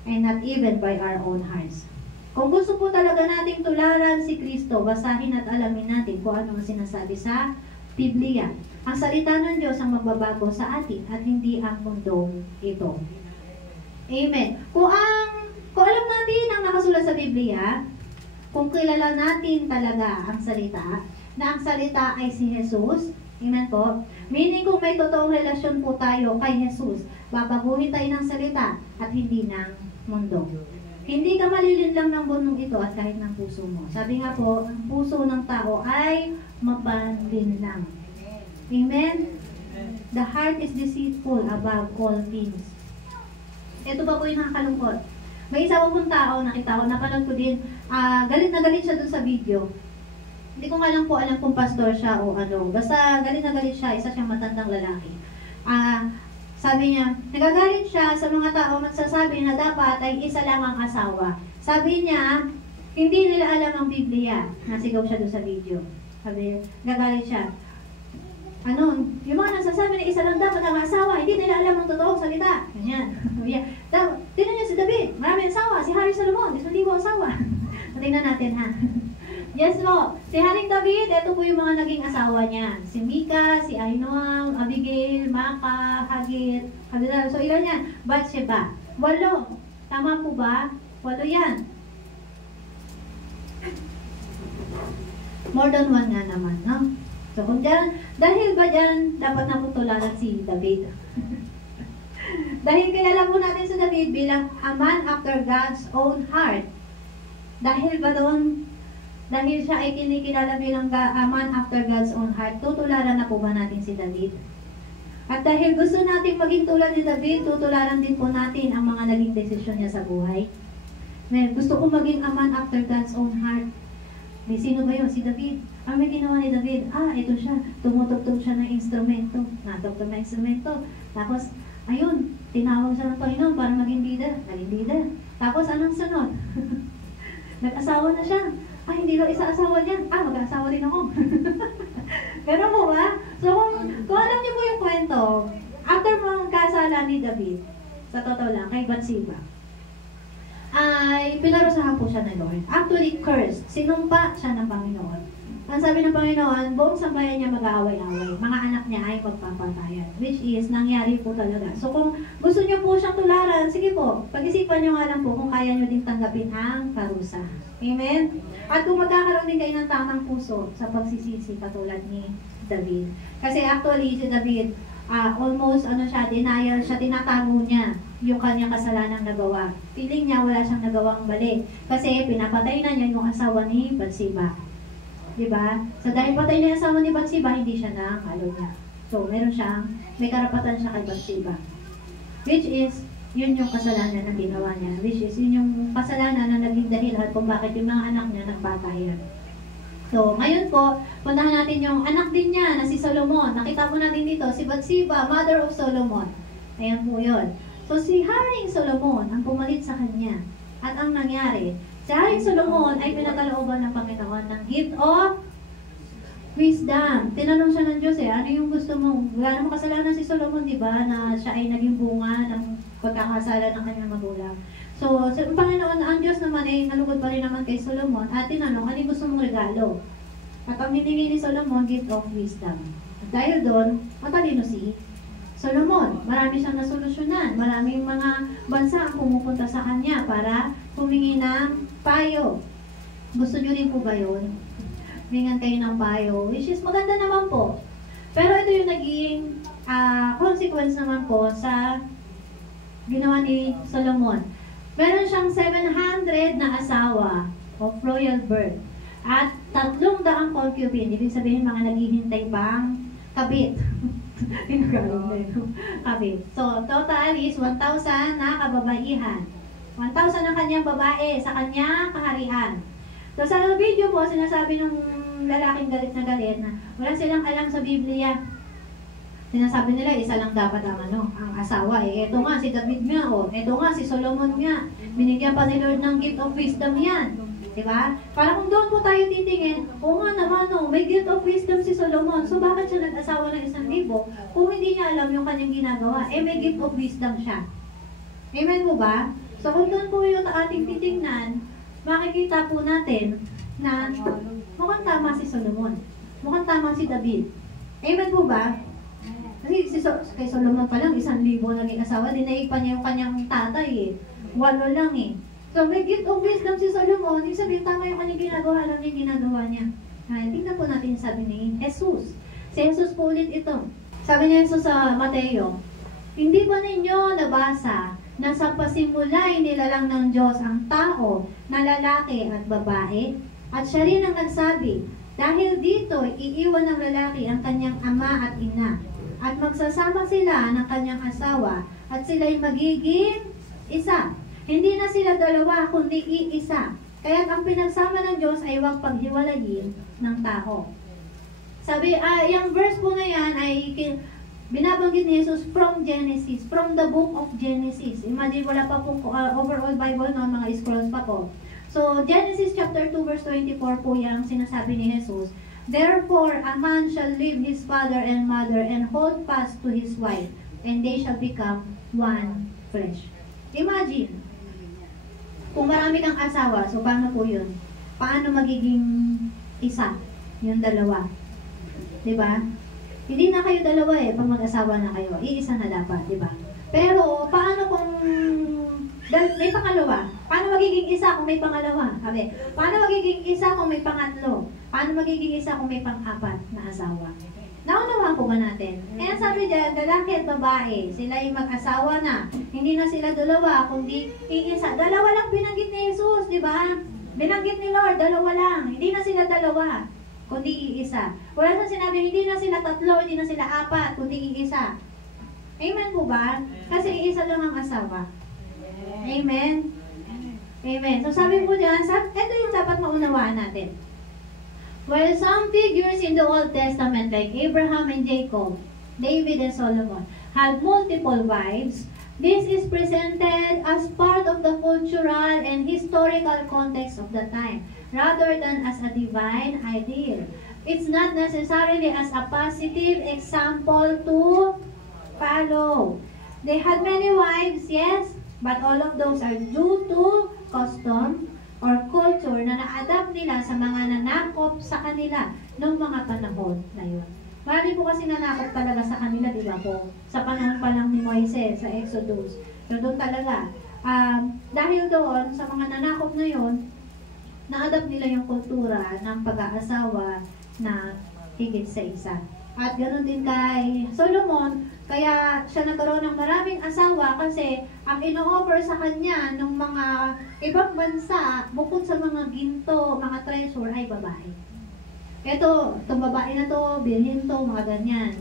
and not even by our own hearts. Kung gusto po talaga nating tularan si Kristo, basahin at alamin natin kung ano ang sinasabi sa Biblia. Ang salita ng Diyos ang magbabago sa atin at hindi ang mundong ito. Amen. Kung alam natin ang nakasulat sa Biblia, kung kilala natin talaga ang salita, na ang salita ay si Jesus, amen po? Meaning kung may totoong relasyon po tayo kay Jesus, babaguhin tayo ng salita at hindi ng mundo. Hindi ka malilinlang ng bunong ito at kahit ng puso mo. Sabi nga po, ang puso ng tao ay mapanlinlang. Amen? The heart is deceitful above all things. Ito pa po yung nakakalungkot. May isa pong tao, nakita ko, napanood ko din, galit na galit siya dun sa video. Hindi ko nga lang po alam kung pastor siya o ano. Basta galit na galit siya, isa siyang matandang lalaki. Sabi niya, nagagalit siya sa mga tao nagsasabi na dapat ay isa lang ang asawa. Sabi niya, hindi nila alam ang Biblia. Nasigaw siya doon sa video. Sabi, nagagalit siya. Yung mga nagsasabi na isa lang dapat ang asawa, hindi nila alam ang totoong salita. Ganyan. Tingnan niyo si David, maraming asawa. Si Hari Solomon, 1,000 asawa. Tingnan natin ha. Yes po, si Haring David, ito po yung mga naging asawa niya. Si Mika, si Ahinoam, Abigail, Maaka, Hagit, Abinadab. So ilan yan? Bathsheba. 8. Tama po ba? 8 yan. More than 1 nga naman, no? So kung dyan, dahil ba dyan, dapat naputularan si David. Dahil kilala po natin si David bilang a man after God's own heart. Dahil ba doon, dahil siya ay kinikilala bilang a man after God's own heart, tutularan na po ba natin si David? At dahil gusto natin maging tulad ni David, tutularan din po natin ang mga naging desisyon niya sa buhay. Gusto ko maging a man after God's own heart. May sino ba yun? Si David. May ginawa ni David. Ito siya. Tumutugtog siya ng instrumento. Natugtog ng instrumento. Tapos, ayun, tinawag siya ng Panginoon para maging leader. Naging leader. Tapos, anong sunod? Nag-asawa na siya. Hindi lang isa asawa niya. Mag-asawa rin ako. Ganun po ba? So, kung alam niyo po yung kwento, after mga kasalan ni David, sa totoo lang, kay Bathsheba, ay pinarusahan po siya ng Lord. Actually, cursed. Sinumpa siya ng Panginoon. Ang sabi ng Panginoon, buong sambayan niya mag-aaway-away. Mga anak niya ay magpapatayan. Which is, nangyari po talaga. So, kung gusto niyo po siyang tularan, sige po, pag-isipan niyo nga lang po kung kaya niyo din tanggapin ang parusa. Amen? At kung magkakaroon din kayo ng tamang puso sa pagsisisi, katulad ni David. Kasi actually, si David, almost, denial siya, tinatago niya yung kanyang kasalanang nagawa. Feeling niya wala siyang nagawang mali. Kasi pinapatay na niya yung asawa ni Bathsheba. Diba? So dahil patay na yung asawa ni Bathsheba, hindi siya nakalo niya. So may karapatan siya kay Bathsheba. Which is, yun yung kasalanan na ginawa niya. Which is, yun yung kasalanan na naging dahilan kung bakit yung mga anak niya nagpatayan. So, ngayon po, puntahan natin yung anak din niya na si Solomon. Nakita po natin dito, si Bathsheba, mother of Solomon. Ayan po yun. So, si Haring Solomon ang pumalit sa kanya. At ang nangyari, si Haring Solomon ay pinakalooban ng Panginoon ng gift of wisdom. Tinanong siya ng Diyos ano yung gusto mo? Wala namang kasalanan si Solomon, di ba? Na siya ay naging bunga ng pagkakasala ng kanyang magulang. So, ang Panginoon, ang Diyos naman ay nalugod pa rin naman kay Solomon at tinanong, ano yung gusto mong regalo? At ang hiningi ni Solomon, gift of wisdom. At dahil doon, matalino si Solomon. Marami siyang nasolusyonan. Maraming mga bansa ang pumupunta sa kanya para humingi ng payo. Gusto nyo rin po ba yun? Humingan kayo ng payo, which is maganda naman po. Pero ito yung naging consequence naman po sa ginawa ni Solomon. Meron siyang 700 na asawa of royal birth at 300 concubine. Ibig sabihin mga naghihintay pang kabit. Kabit. So, total is 1,000 na kababaihan. 1,000 ang kanyang babae sa kanyang kaharian. So, sa video po, sinasabi ng lalaking galit na galit na wala silang alam sa Biblia. Sinasabi nila, isa lang dapat ang asawa. Ito nga, si David nga, ito nga, si Solomon nga. Binigyan pa ni Lord ng gift of wisdom yan. Diba? Para kung doon po tayo titingin, nga naman, may gift of wisdom si Solomon. So, bakit siya nag-asawa ng 1,000 kung hindi niya alam yung kanyang ginagawa? May gift of wisdom siya. Amen po ba? So, kung doon po yung ating titingnan, makikita po natin na mukhang tama si Solomon. Mukhang tama si David. Amen po ba? Kasi kay Solomon pa lang, 1,000 naging asawa, dinaig pa niya yung kanyang tatay 8 lang So, may gift of wisdom si Solomon, yung sabihin, tama yung kanyang ginagawa, alam niya yung ginagawa niya. Tingnan po natin sabi ni Jesus. Si Jesus po ulit ito. Sabi niya Jesus sa Mateo, hindi ba ninyo nabasa na sa pasimula nilalang ng Diyos ang tao na lalaki at babae? At siya rin ang nagsabi, dahil dito iiwan ng lalaki ang kanyang ama at ina, at magsasama sila ng kanyang asawa, at sila'y magiging isa. Hindi na sila dalawa, kundi iisa. Kaya ang pinagsama ng Diyos ay huwag paghiwalayin ng tao. Sabi, yung verse po na yan ay binabanggit ni Jesus from Genesis, from the book of Genesis. Imagine, wala pa pong overall Bible na mga scrolls pa po. So, Genesis chapter 2 verse 24 po yung sinasabi ni Jesus. Therefore, a man shall leave his father and mother and hold fast to his wife, and they shall become one flesh. Imagine, kung marami kang asawa, so paano po yun? Paano magiging isa? Yung dalawa. Diba? Hindi na kayo dalawa pag mag-asawa na kayo. Iisa na dapat, diba? Pero, paano kung may pangalawa? Paano magiging isa kung may pangalawa? Sabi, paano magiging isa kung may pangatlo? Paano magiging isa kung may pang-apat na asawa? Naunawaan po ba natin? Kaya sabi dyan, lalaki at babae, sila yung mag-asawa na. Hindi na sila dalawa, kundi iisa. Dalawa lang binanggit ni Jesus, di ba? Binanggit ni Lord, dalawa lang. Hindi na sila dalawa, kundi iisa. Wala sa sinabi, hindi na sila tatlo, hindi na sila apat, kundi iisa. Amen po ba? Kasi iisa lang ang asawa. Amen? Amen. So sabi po dyan, ito yung dapat maunawaan natin. While some figures in the Old Testament like Abraham and Jacob, David and Solomon had multiple wives, this is presented as part of the cultural and historical context of the time, rather than as a divine ideal. It's not necessarily as a positive example to follow. They had many wives, yes, but all of those are due to custom or culture na na-adapt nila sa mga nanakop sa kanila noong mga panahon na yun. Marami po kasi nanakop talaga sa kanila, di ba po? Sa panahon pa lang ni Moises, sa Exodus. So doon talaga. Dahil doon, sa mga nanakop na yun, na-adapt nila yung kultura ng pag-aasawa na higit sa isa. At ganoon din kay Solomon, kaya siya nagkaroon ng maraming asawa kasi ang ino-offer sa kanya ng mga ibang bansa, bukod sa mga ginto, mga treasure, ay babae. Itong babae na to, bilhin to, mga ganyan.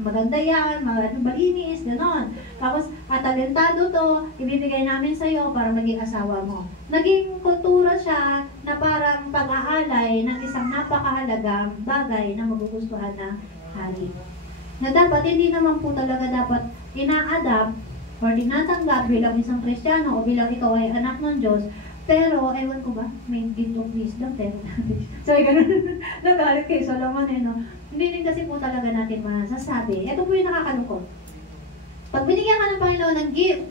Maganda yan, malinis, gano'n. Tapos, talentado to, ibibigay namin sa'yo para maging asawa mo. Naging kultura siya na parang pag-aalay ng isang napakahalagang bagay na magugustuhan ng hari. Na dapat, hindi naman po talaga dapat ina-adapt or tinatanggap bilang isang Kristiyano o bilang ikaw ay anak ng Diyos. Pero, ewan ko ba, may gift of wisdom, pero so, ganun, nagalit kay Solomon, no? Hindi din kasi po talaga natin masasabi. Ito po yung nakakalungkot. Pag binigyan ka ng Panginoon ng gift,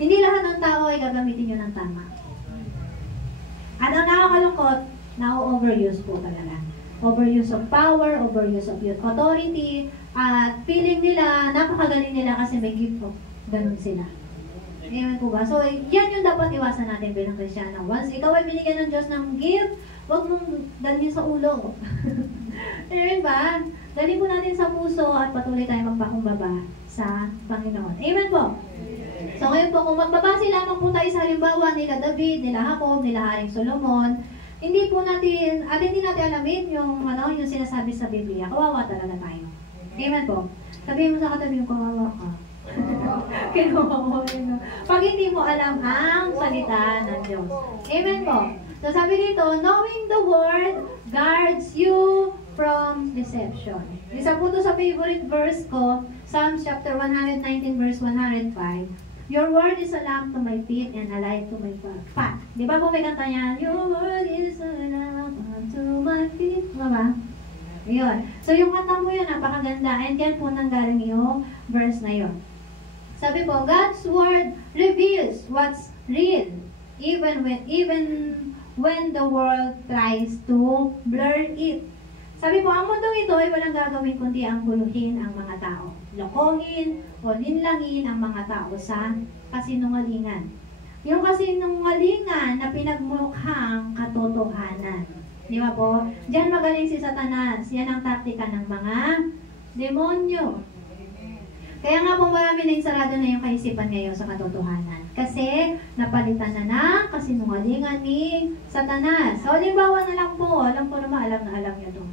hindi lahat ng tao ay gagamitin nyo ng tama. At ang nakakalungkot, na-overuse po talaga. Overuse of power, overuse of authority, at feeling nila, napakagaling nila kasi may gift of ganun sila. Amen po ba? So, yan yung dapat iwasan natin bilang Kristiyano. Once ikaw ay binigyan ng Diyos ng gift, huwag mong dalhin sa ulo. Amen ba? Dalhin po natin sa puso at patuloy tayo magpakumbaba sa Panginoon. Amen po? So, ngayon po, kung magbabase lamang po tayo sa halimbawa nila David, nila Jacob, nila Haring Solomon, hindi po natin, at hindi natin alamin yung sinasabi sa Biblia. Kawawa talaga tayo. Amen po? Sabihin mo sa katabi yung kawawa ka. Pag hindi mo alam ang salita ng Diyos. Amen po. So sabi dito, knowing the word guards you from deception. Isa po to sa favorite verse ko, Psalms chapter 119 verse 105. Your word is a lamp to my feet and a light to my path. Di ba po may kanta niyan? Your word is a lamp to my feet. Diba? Yun. So yung kanta mo yun, napakaganda. And yan po nanggaling yung verse na yun. Sabi po, God's word reveals what's real, even when the world tries to blur it. Sabi po, ang mundong ito ay walang gagawin kundi ang guluhin ang mga tao. Lokohin o linlangin ang mga tao sa kasinungalingan. Yung kasinungalingan na pinagmukhang katotohanan. Di ba po? Diyan magaling si Satanas. Yan ang taktika ng mga demonyo. Kaya nga po marami na sarado na yung kaisipan ngayon sa katotohanan. Kasi napalitan na ng kasinungalingan ni Satanas. So, halimbawa na lang po, alam ko naman, alam nyo to.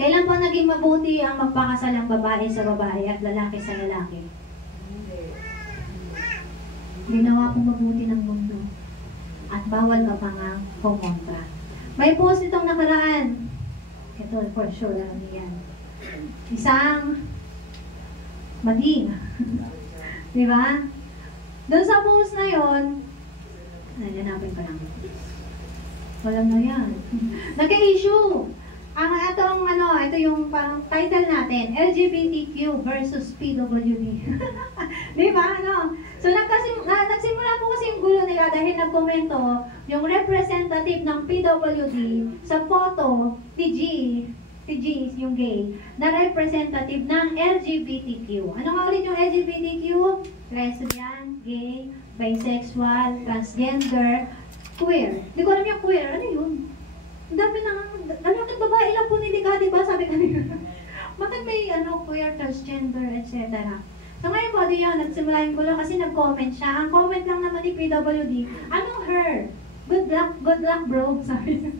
Kailan po naging mabuti ang magpakasalang babae sa babae at lalaki sa lalaki? Ginawa pong mabuti ng mundo. At bawal ka pa nga kumontra. May post itong nakaraan. Ito, for sure, alam niyo yan. Isang maging. Diba? Doon sa post na yon, hanapin ko lang. Walang na yan. Nagka-issue. Ito yung parang title natin, LGBTQ versus PWD. Diba? So, nagsimula po kasi yung gulo nila dahil nagkomento yung representative ng PWD sa photo ni G, si G is yung gay, na representative ng LGBTQ. Ano nga ulit yung LGBTQ? Lesbian, gay, bisexual, transgender, queer. Hindi ko alam yung queer. Ano yun? Ang dami na, bakit babae lang po nilika, diba? Sabi kanina. Bakit may queer, transgender, etc. So ngayon po, nagsimula yung gulo kasi nag-comment siya. Ang comment lang naman ni PWD, anong her? Good luck bro, sabi niya.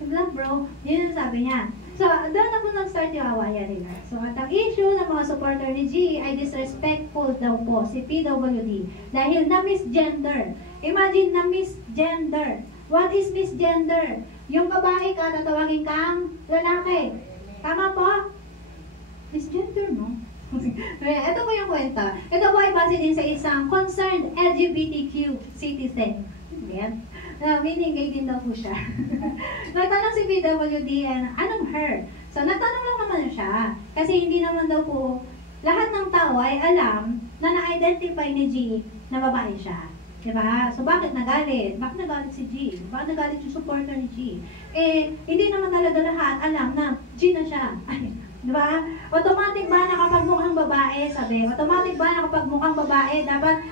Good luck bro. Yun yung sabi niya. So, doon na po nag-start yung awayan nila. So, at ang issue ng mga supporter ni G ay disrespectful daw po si PWD dahil na-misgender. Imagine na-misgender. What is misgender? Yung babae ka, tatawagin kang lalaki. Tama po? Misgender, no? Ito po yung kwenta. Ito po ay base din sa isang concerned LGBTQ citizen. Ayan. Meaning gay din daw po siya. Nagtanong si PWD, anong her? So, nagtanong lang naman siya. Kasi hindi naman daw po, lahat ng tao ay alam na na-identify ni G na babae siya. Diba? So, bakit nagalit? Bakit nagalit si G? Bakit nagalit yung supporter ni G? Hindi naman talaga lahat alam na G na siya. Diba? Automatic ba na kapag mukhang babae, sabi, automatic ba na kapag mukhang babae, dapat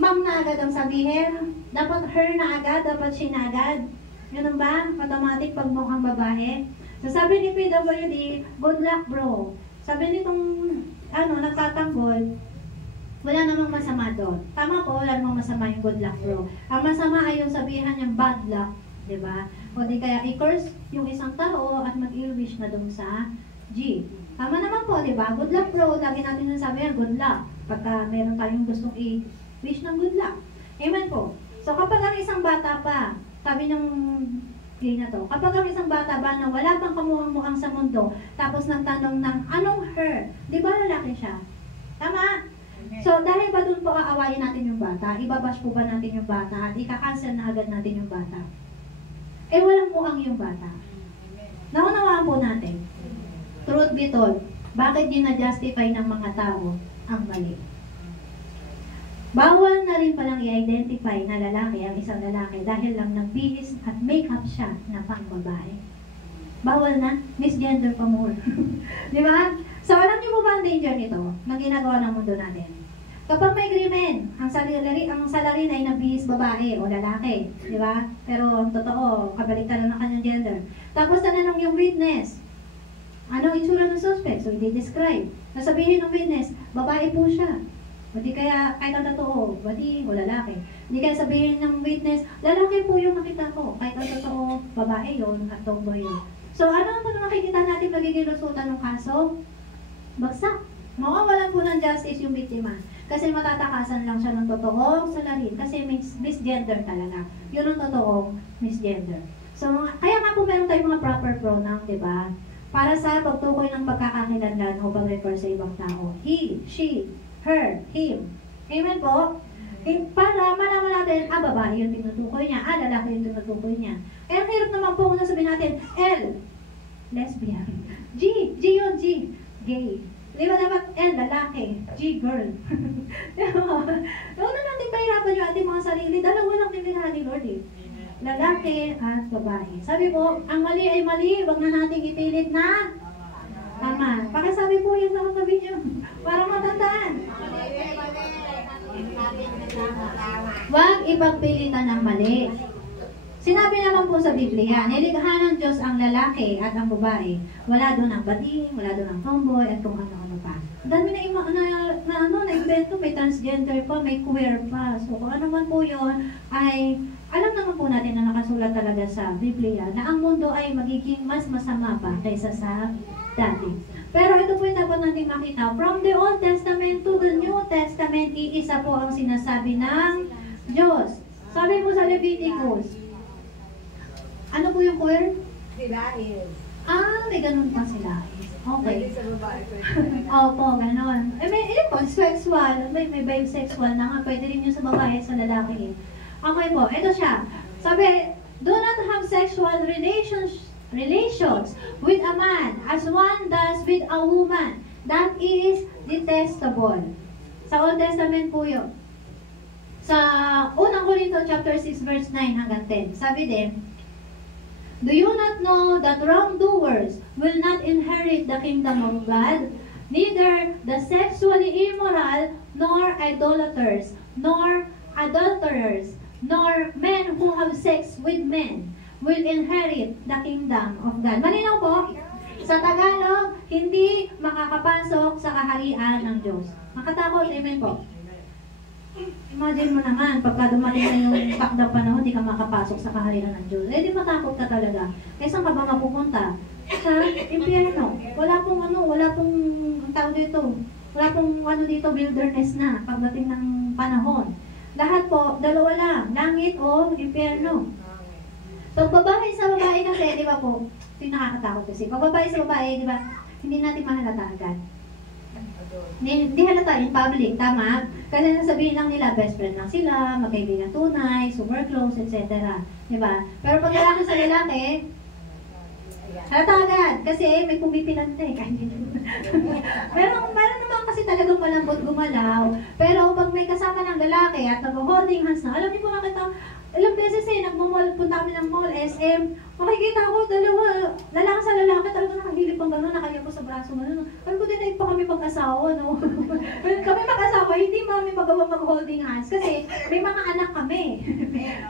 ma'am na agad ang sabihin? Dapat her na agad? Dapat she na agad? Ganun ba? Automatic pag mukhang babae? So sabi ni PWD, good luck bro. Sabi nitong, nagtatanggol, wala namang masama doon. Tama po, wala namang masama yung good luck bro. Ang masama ay yung sabihan niyang bad luck. Diba? O di kaya i-curse yung isang tao at mag-ill-wish na doon sa G. Tama naman po, diba? Good luck bro. Lagi natin nasabihan, good luck. Pagka meron tayong gustong wish ng good luck. Amen po. So kapag ang isang bata pa, sabi ng gay na to, kapag ang isang bata ba na wala pang kamuhang-muhang sa mundo, tapos nagtanong ng anong her, di ba lalaki siya? Tama? So dahil ba doon po aawayin natin yung bata, ibabash po ba natin yung bata, at ika-cancel na agad natin yung bata? Walang muhang yung bata. Naunawaan po natin. Truth be told, bakit di na-justify ng mga tao ang mali? Bawal na rin palang i-identify na lalaki ang isang lalaki dahil lang nagbihis at make-up siya na pang babae. Bawal na, misgender pa more. Di ba? So, alam niyo po ba ang danger nito na ginagawa ng mundo natin? Kapag may agreement, ang salarin ay nagbihis babae o lalaki. Di ba? Pero ang totoo, kabaliktaran ng kanyang gender. Tapos tanong yung witness, ano itsura ng suspect? So, i-describe. Nasabihin ng witness, babae po siya. O di kaya, kahit ang totoo, bati o lalaki. Di kaya sabihin ng witness, lalaki po yung nakita ko. Kahit ang totoo, babae yun at tomboy yun. So, ano po na makikita natin magiging resulta ng kaso? Bagsak. Mawawalan po ng justice yung biktima. Kasi matatakasan lang siya ng totoong salarin. Kasi misgender talaga. Yun ang totoong misgender. So, kaya nga po meron tayong mga proper pronoun, di ba? Para sa pagtukoy ng pagkakakilanlan o pag-refer sa ibang tao. He, she, her, him. Amen po? Para malaman natin, babae yung tinutukoy niya, lalaki yung tinutukoy niya. Ang hirap naman po kung sabihin natin, L, lesbian. G yun, G, gay. Di ba dapat L, lalaki, G, girl. Huwag na natin pahirapan yung ating mga sarili. Dalawa lang nilirahan ni Lord eh. Lalaki at babae. Sabi po, ang mali ay mali, wag na nating ipilit na tama. Pakisabi po yun sa katabi niyo. Para matandaan. Huwag ipagpilitan ng mali. Sinabi naman po sa Biblia, nilikha ng Diyos ang lalaki at ang babae. Wala doon ang bading, wala doon ang tomboy, at kung ano-ano pa. Dami na invento, may transgender pa, may queer pa. So kung ano man po yun, ay alam naman po natin na nakasulat talaga sa Biblia na ang mundo ay magiging mas masama pa kaysa sa dati. Pero ito po yung dapat natin makita. From the Old Testament to the New Testament, iisa po ang sinasabi ng Diyos. Sabi mo sa Leviticus, ano po yung queer? Silais. May ganun pa sila. Okay. Pwede sa babae, pwede sa Opo, ganun. May sexual, may bisexual na nga, pwede rin yun sa babae at sa lalaki. Okay po, ito siya. Sabi, do not have sexual relations with a man as one does with a woman. That is detestable. Sa Old Testament po yun. Sa unang Korinto chapter 6 verse 9 hanggang 10, sabi din, do you not know that wrongdoers will not inherit the kingdom of God? Neither the sexually immoral, nor idolaters, nor adulterers, nor men who have sex with men will inherit the kingdom of God. Malinaw po? Sa Tagalog, hindi makakapasok sa kaharian ng Diyos. Makatakot, amen po. Imagine mo naman, pagka dumating na yung takdang panahon, hindi ka makapasok sa kaharian ng Diyos. Eh, di matakot ka talaga. Kaya saan ka ba mapupunta? Sa impyerno. Wala pong tao dito. Wala pong dito, wilderness na, pagdating ng panahon. Lahat po, dalawa lang, langit o impyerno. So, babae sa babae kasi, di ba po, ito yung nakakatakot kasi. Pag babae sa babae, di ba, hindi natin mahalata agad. Hindi halata in public, tama? Kasi nasabihin lang nila, best friend lang sila, magkaibigan tunay, super close, etc. Diba? Pero pag lalaki sa lalaki, halata agad. Kasi may pumipilante. Meron naman kasi talagang malambot gumalaw. Pero pag may kasama ng lalaki at nag-holding hands na, alam niyo po nakita, ilang beses nagmamall, punta kami ng mall, SM, makikita ko, dalawa, lalaki sa lalaki, talaga nakahilip ang gano'n, nakayapo sa braso, gano'n. Alam ko din, pa kami pag-asawa, no? Kami mag-asawa, hindi kami magawa mag-holding hands, kasi may mga anak kami.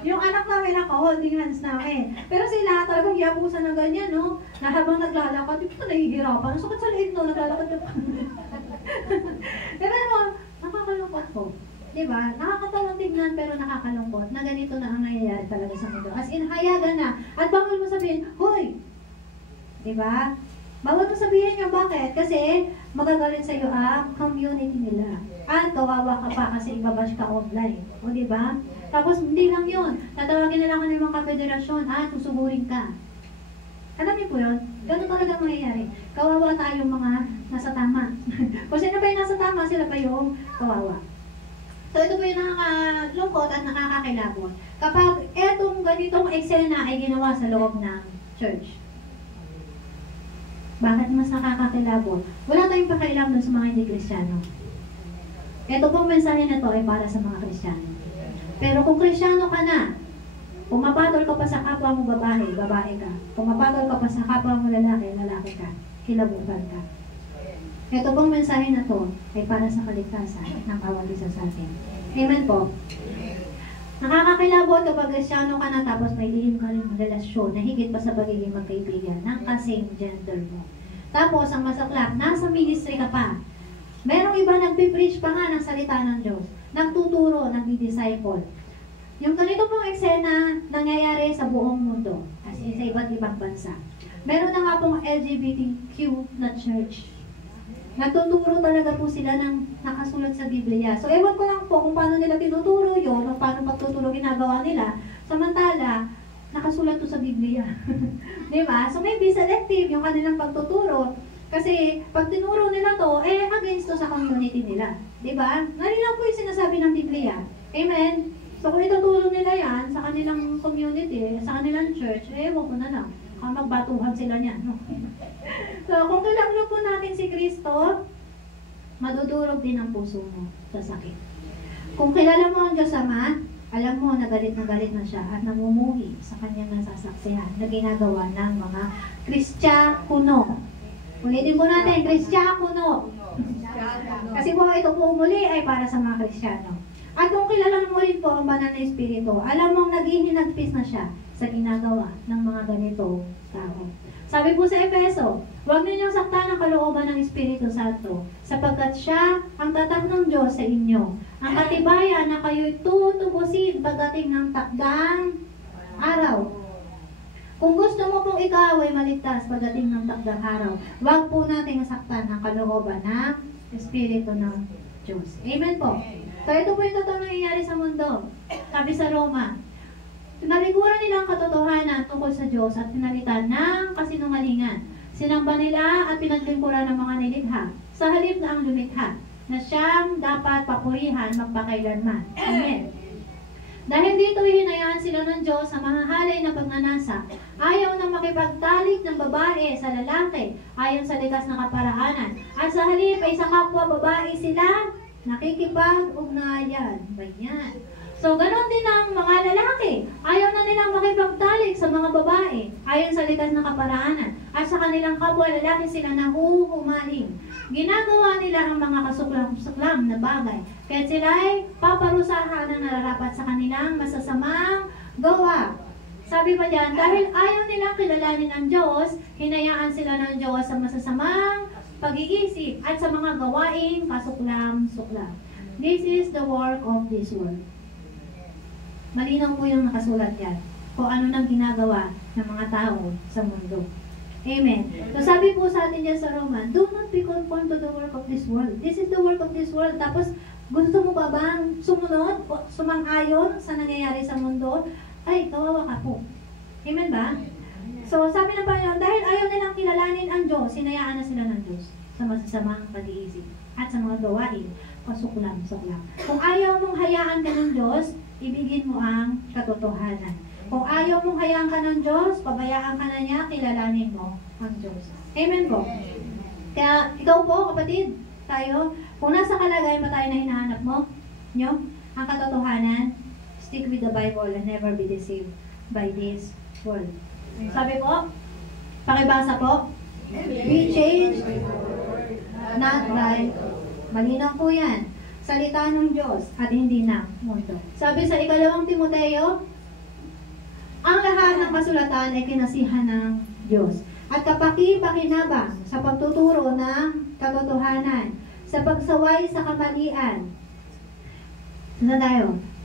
Yung anak namin naka-holding hands namin. Pero sila, talagang hiyapusan ng ganyan, no? Na habang naglalakad, di ko nahihirapan, ang sakit sa liit, no? Naglalakad na. Pero nakakalungkot po. Diba? Nakakatawang tignan pero nakakalungkot na ganito na ang nangyayari talaga sa mundo. As in, hayagan na. At bawal mo sabihin, hoy! Diba? Bawal mo sabihin yung bakit? Kasi magagalit sa iyo ang community nila. At kawawa ka pa kasi ibabash ka online. O diba? Tapos hindi lang yun. Tatawagin nila ka ng mga federasyon at susugurin ka. Alam niyo po yun? Ganun talaga mangyayari. Kawawa tayong mga nasa tama. Kung sino pa yung nasa tama, sila pa yung kawawa. So ito po yung nakakalungkot at nakakakilabot. Kapag etong ganitong eksena ay ginawa sa loob ng church. Bakit mas nakakakilabot? Wala tayong pakialam dun sa mga hindi Kristiyano. Ito pong mensahe na to ay para sa mga Kristiyano. Pero kung Kristiyano ka na, pumapatol ka pa sa kapwa mo babae, babae ka. Pumapatol ka pa sa kapwa mo lalaki, lalaki ka. Kilabutan ka. Ito pong mensahe na to ay para sa kaligtasan ng bawat isa sa atin. Amen po. Nakakakilabot kapag Kristiyano ka na tapos may lihim ka rin relasyon na higit pa sa pagiging magkaibigan ng kasing gender mo. Tapos ang masaklap, nasa ministry ka pa. Merong iba nagpipreach pa nga ng salita ng Diyos. Nagtuturo, nagdi-disciple. Yung ganito pong eksena nangyayari sa buong mundo. As in sa iba't ibang bansa. Meron na nga pong LGBTQ na church. Natuturo talaga po sila ng nakasulat sa Biblia. So, ewan ko lang po kung paano nila tinuturo yun o paano pagtuturo ginagawa nila. Samantala, nakasulat to sa Biblia. Diba? So, may be selective yung kanilang pagtuturo. Kasi, pag tinuro nila to, against to sa community nila. Diba? Nalinaw po yung sinasabi ng Biblia. Amen? So, kung ituturo nila yan sa kanilang community, sa kanilang church, ewan ko na lang. Magbatuhan sila niyan. No? So, kung kilala po natin si Kristo, madudurog din ang puso mo sa sakit. Kung kilala mo ang Diyos Ama, alam mo na galit na siya at namumuhi sa kanyang nasasaksihan na ginagawa ng mga Kristyakuno. Ulitin po natin, Kristyakuno. Kasi po ito po muli ay para sa mga Kristiyano. At kung kilala mo rin po ang banal na Espiritu, alam mong naghihinagpis na siya. sa ginagawa ng mga ganito tao. Sabi po sa Efeso, huwag ninyong saktan ang kalooban ng Espiritu Santo, sapagkat siya ang tatak ng Diyos sa inyo, ang katibayan na kayo'y tutubusin pagdating ng takdang araw. Kung gusto mo pong ikaw ay maligtas pagdating ng takdang araw, huwag po natin saktan ang kalooban ng Espiritu ng Diyos. Amen po. So ito po yung totoong nangyayari sa mundo. Sabi sa Roma, tinalikuran nila ang katotohanan tungkol sa Diyos at pinalitan ng kasinungalingan. Sinamba nila at pinaglingkuran ng mga nilikha sa halip na ang lumikha, na siyang dapat papurihan magpakailanman. Amen. Dahil dito hinayaan sila ng Diyos sa mahahalay na pagnanasa, ayaw na makipagtalik ng babae sa lalaki ayon sa likas na kaparaanan, at sa halip ay sa kapwa babae sila nakikipag-ugnayan. Ganyan. So, ganon din ang mga lalaki. Ayaw na nilang makipagtalik sa mga babae ayon sa likas na kaparaanan. At sa kanilang kapwa lalaki sila nahuhumaling. Ginagawa nila ang mga kasuklam na bagay. Kaya sila ay paparusahan na nararapat sa kanilang masasamang gawa. Sabi pa dyan, dahil ayaw nilang kilalanin ang Diyos, hinayaan sila ng Diyos sa masasamang pag-iisip at sa mga gawaing kasuklam-suklam. This is the work of this world. Malinaw po yung nakasulat yan kung ano nang ginagawa ng mga tao sa mundo. Amen. So sabi po sa atin dyan sa Roman, do not be conformed to the work of this world. This is the work of this world. Tapos, gusto mo ba bang sumunod o sumang-ayon sa nangyayari sa mundo? Ay, kawawa ka po. Amen ba? So sabi ng Panginoon, dahil ayaw nilang kilalanin ang Diyos, sinayaan na sila ng Diyos sa masasamang pag-iisip at sa mga gawain pasuklam-suklam. Kung ayaw mong hayaan ka ng Diyos, ibigin mo ang katotohanan. Kung ayaw mong hayaan ka ng Diyos, pabayaan ka na niya, kilalanin mo ang Diyos. Amen po. Kaya ikaw po, kapatid, tayo, kung nasa kalagayan pa tayo na hinahanap mo, nyo, ang katotohanan, stick with the Bible and never be deceived by this world. Sabi po, pakibasa po, be changed, not by. Malinaw po yan. Salita ng Diyos at hindi ng mundo. Sabi sa 2 Timoteo, ang lahat ng kasulatan ay kinasihan ng Diyos at kapaki-pakinabang sa pagtuturo ng katotohanan, sa pagsaway sa kamalian,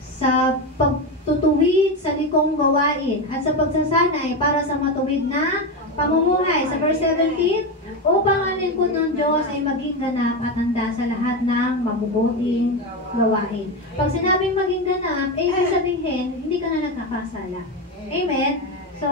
sa pagtutuwid sa likong gawain, at sa pagsasanay para sa matuwid na pamumuhay. Sa verse 17, upang ang lingkod ng Diyos ay maging ganap at handa sa lahat ng mabubuting gawain. Pag sinabing maging ganap, ibig sabihin, hindi ka na nagkakasala. Amen? So,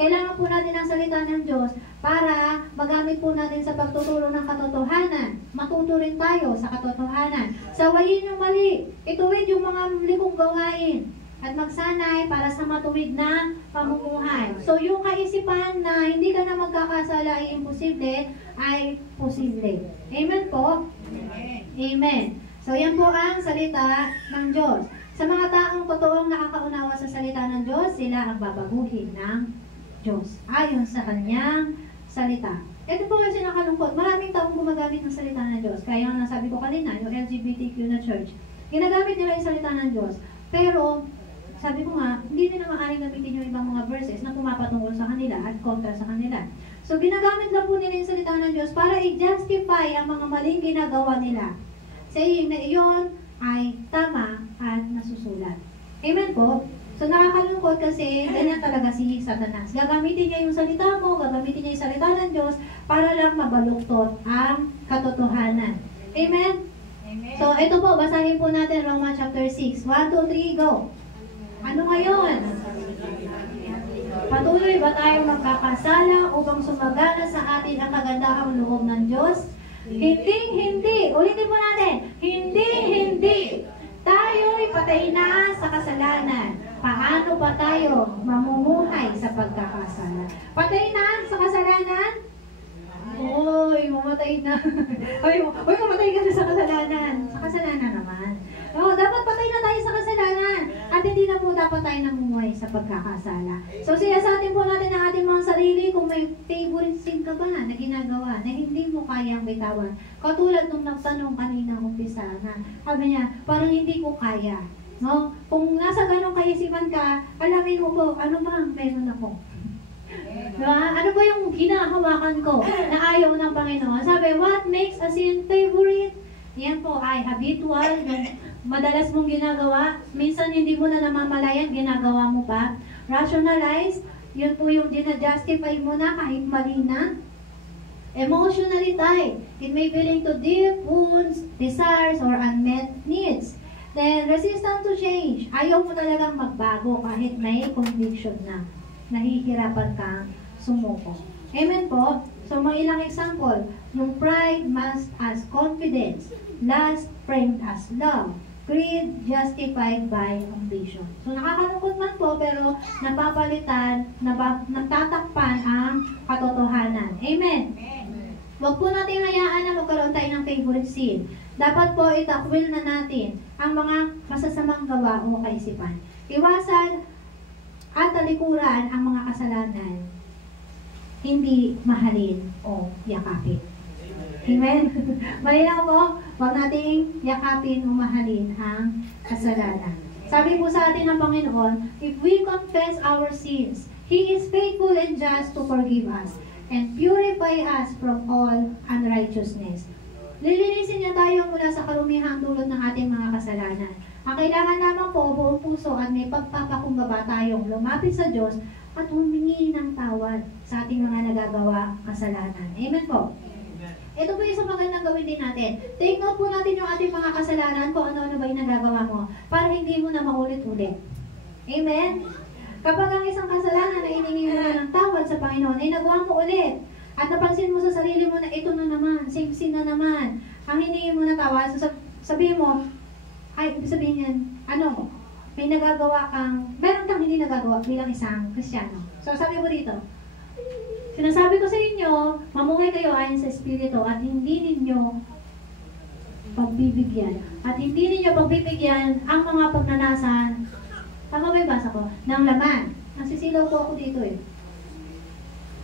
kailangan po natin ang salita ng Diyos para magamit po natin sa pagtuturo ng katotohanan. Matuto rin tayo sa katotohanan. Sawayin yung mali. Ituwid yung mga likong gawain. At magsanay para sa matuwid na pamumuhay. So, yung kaisipan na hindi ka na magkakasala ay imposible, ay posible. Amen po? Amen. Amen. So, yan po ang salita ng Diyos. Sa mga taong totoong nakakaunawa sa salita ng Diyos, sila ang babaguhin ng Diyos ayon sa kanyang salita. Ito po yung sinakalungkot. Maraming taong gumagamit ng salita ng Diyos. Kaya nga nasabi ko kanina, yung LGBTQ na church, ginagamit nila yung salita ng Diyos. Pero, sabi ko nga, hindi nila maaaring gamitin yung ibang mga verses na pumapatungkol sa kanila at kontra sa kanila. So, ginagamit lang po nila yung salita ng Diyos para i-justify ang mga maling ginagawa nila. Saying na iyon ay tama at nasusulat. Amen po? So, nakakalungkot kasi ganyan talaga si Satanas. Gagamitin niya yung salita mo, gagamitin niya yung salita ng Diyos para lang mabaluktot ang katotohanan. Amen? Amen. So, ito po, basahin po natin Romans chapter 6. 1, 2, 3, go! Ano ngayon? Patuloy ba tayong magkakasala upang sumagana sa atin ang kagandahang loob ng Diyos? Hindi. Ulitin mo natin. Hindi. Tayo'y patay na sa kasalanan. Paano pa tayo mamumuhay sa pagkakasala? Patay na sa kasalanan? Uy, mamatay na. Uy, mamatay ka na sa kasalanan. Sa kasalanan naman. Dapat patay na tayo sa kasalanan. At hindi na po dapat tayo namumuhay sa pagkakasala. So, sinasatin po natin ang ating mga sarili kung may favorite sin ka ba na ginagawa na hindi mo kayang bitawan. Katulad nung nagtanong kanina umpisa na sabi niya, parang hindi ko kaya. No? Kung nasa ganong kaisipan ka, alamin mo po, ano ba ang meron ako? Diba? Ano ba yung ginahawakan ko na ayaw ng Panginoon? Sabi, what makes a sin favorite? Yan po ay habitual, yung madalas mong ginagawa. Minsan hindi mo na namamalayan, ginagawa mo pa. Rationalize, yun po yung dinajustify mo na kahit mali na. Emotionally tied, it may be linked to deep wounds, desires, or unmet needs. Then, resistant to change, ayaw mo talagang magbago kahit may conviction na. Nahihirapan kang sumuko. Amen po? So, mga ilang example, yung pride masked as confidence, lust framed as love, greed justified by ambition. So, nakakalungkot man po, pero napapalitan, natatakpan ang katotohanan. Amen? Huwag po natin hayaan na magkaroon tayo ng favorite sin. Dapat po itakwil na natin ang mga masasamang gawa o kaisipan. Iwasan at talikuran ang mga kasalanan, hindi mahalin o yakapin. Amen? Malinaw po, huwag nating yakapin o mahalin ang kasalanan. Sabi po sa atin ng Panginoon, if we confess our sins, He is faithful and just to forgive us and purify us from all unrighteousness. Lilinisin niya tayo mula sa karumihang dulot ng ating mga kasalanan. Ang kailangan lamang po, buong puso at may pagpapakumbaba tayong lumapit sa Diyos at humingi ng tawad sa ating mga nagagawa kasalanan. Amen po? Ito po yung isang magandang gawin din natin. Take note po natin yung ating mga kasalanan kung ano-ano ba yung nagagawa mo para hindi mo na maulit-ulit. Amen? Kapag ang isang kasalanan na iningi mo na ng tawad sa Panginoon ay nagawa mo ulit at napansin mo sa sarili mo na ito na naman, same sin na naman, ang hiningi mo na tawad, so sabihin mo, ay, ibig sabihin yan, ano, may nagagawa kang, meron kang hindi nagagawa bilang isang Kristiyano. So, sabi ko dito, sinasabi ko sa inyo, mamuhay kayo ayon sa Espiritu at hindi ninyo pagbibigyan. At hindi ninyo pagbibigyan ang mga pagnanasan, tama ba yung basa ko? Ng laman. Nasisilaw po ako dito eh.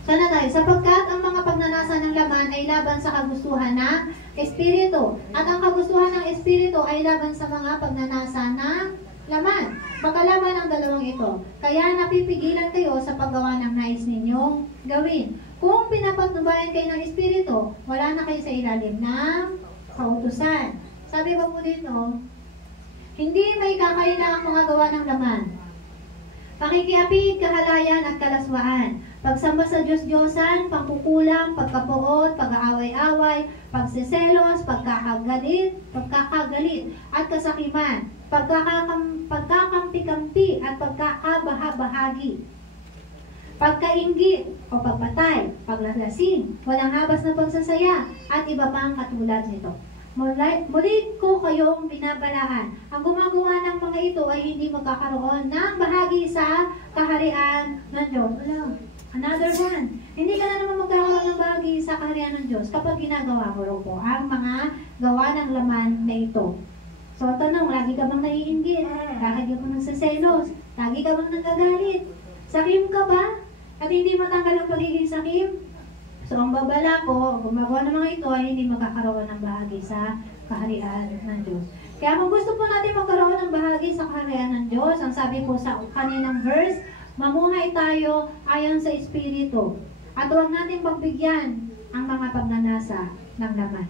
Sana tayo, sapagkat ang mga pagnanasa ng laman ay laban sa kagustuhan ng Espiritu. At ang kagustuhan ng Espiritu ay laban sa mga pagnanasa ng laman. Magkalaban ang dalawang ito. Kaya napipigilan kayo sa paggawa ng nais ninyong gawin. Kung pinapatnubayan kayo ng Espiritu, wala na kayo sa ilalim ng kautusan. Sabi ba po dito, hindi may kakaila ang mga gawa ng laman. Pakikiapid, kahalayan at kalaswaan. Pagsamba sa Diyos-Diyosan, pangkukulang, pagkapuot, pag-aaway-away, pagsiselos, pagkakagalit, at kasakiman, pagkakampi-kampi at pagkakabaha-bahagi, pagkainggit o pagpatay, paglalasing, walang habas na pagsasaya, at iba pang katulad nito. Muli ko kayong binabalaan. Ang gumagawa ng mga ito ay hindi magkakaroon ng bahagi sa kaharian ng Diyos. Another one. Hindi ka na naman magkakaroon ng bahagi sa kaharian ng Diyos kapag ginagawa mo po ang mga gawa ng laman na ito. So, tanong, lagi ka bang naiinggit? Lagi ka bang nagsaselos? Lagi ka bang nagagalit? Sakim ka ba? At hindi matanggal ang pagiging sakim? So, ang babala po, gumagawa ng mga ito ay hindi magkakaroon ng bahagi sa kaharian ng Diyos. Kaya kung gusto po natin magkaroon ng bahagi sa kaharian ng Diyos, ang sabi po sa kaninang verse, mamuhay tayo ayon sa Espiritu. At huwag natin pagbigyan ang mga pagnanasa ng laman.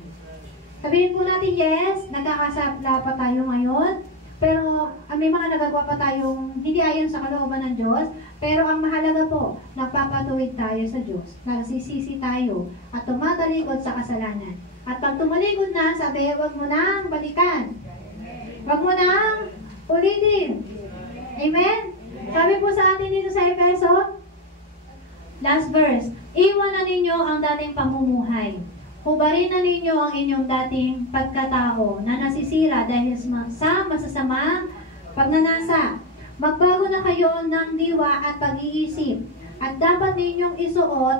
Sabihin po natin, yes, nagkakasapla pa tayo ngayon, pero may mga nagagawa pa tayong hindi ayon sa kalooban ng Diyos, pero ang mahalaga po, nagpapatuwid tayo sa Diyos, nagsisisi tayo, at tumatalikod sa kasalanan. At pag tumalikod na, sabi, huwag mo nang balikan. Huwag mo nang ulitin. Amen? Sabi po sa atin dito sa Efeso, last verse, iwan na ninyo ang dating pamumuhay. Hubarin na ninyo ang inyong dating pagkatao na nasisira dahil sa masasamang pagnanasa. Magbago na kayo ng diwa at pag-iisip. At dapat ninyong isuot,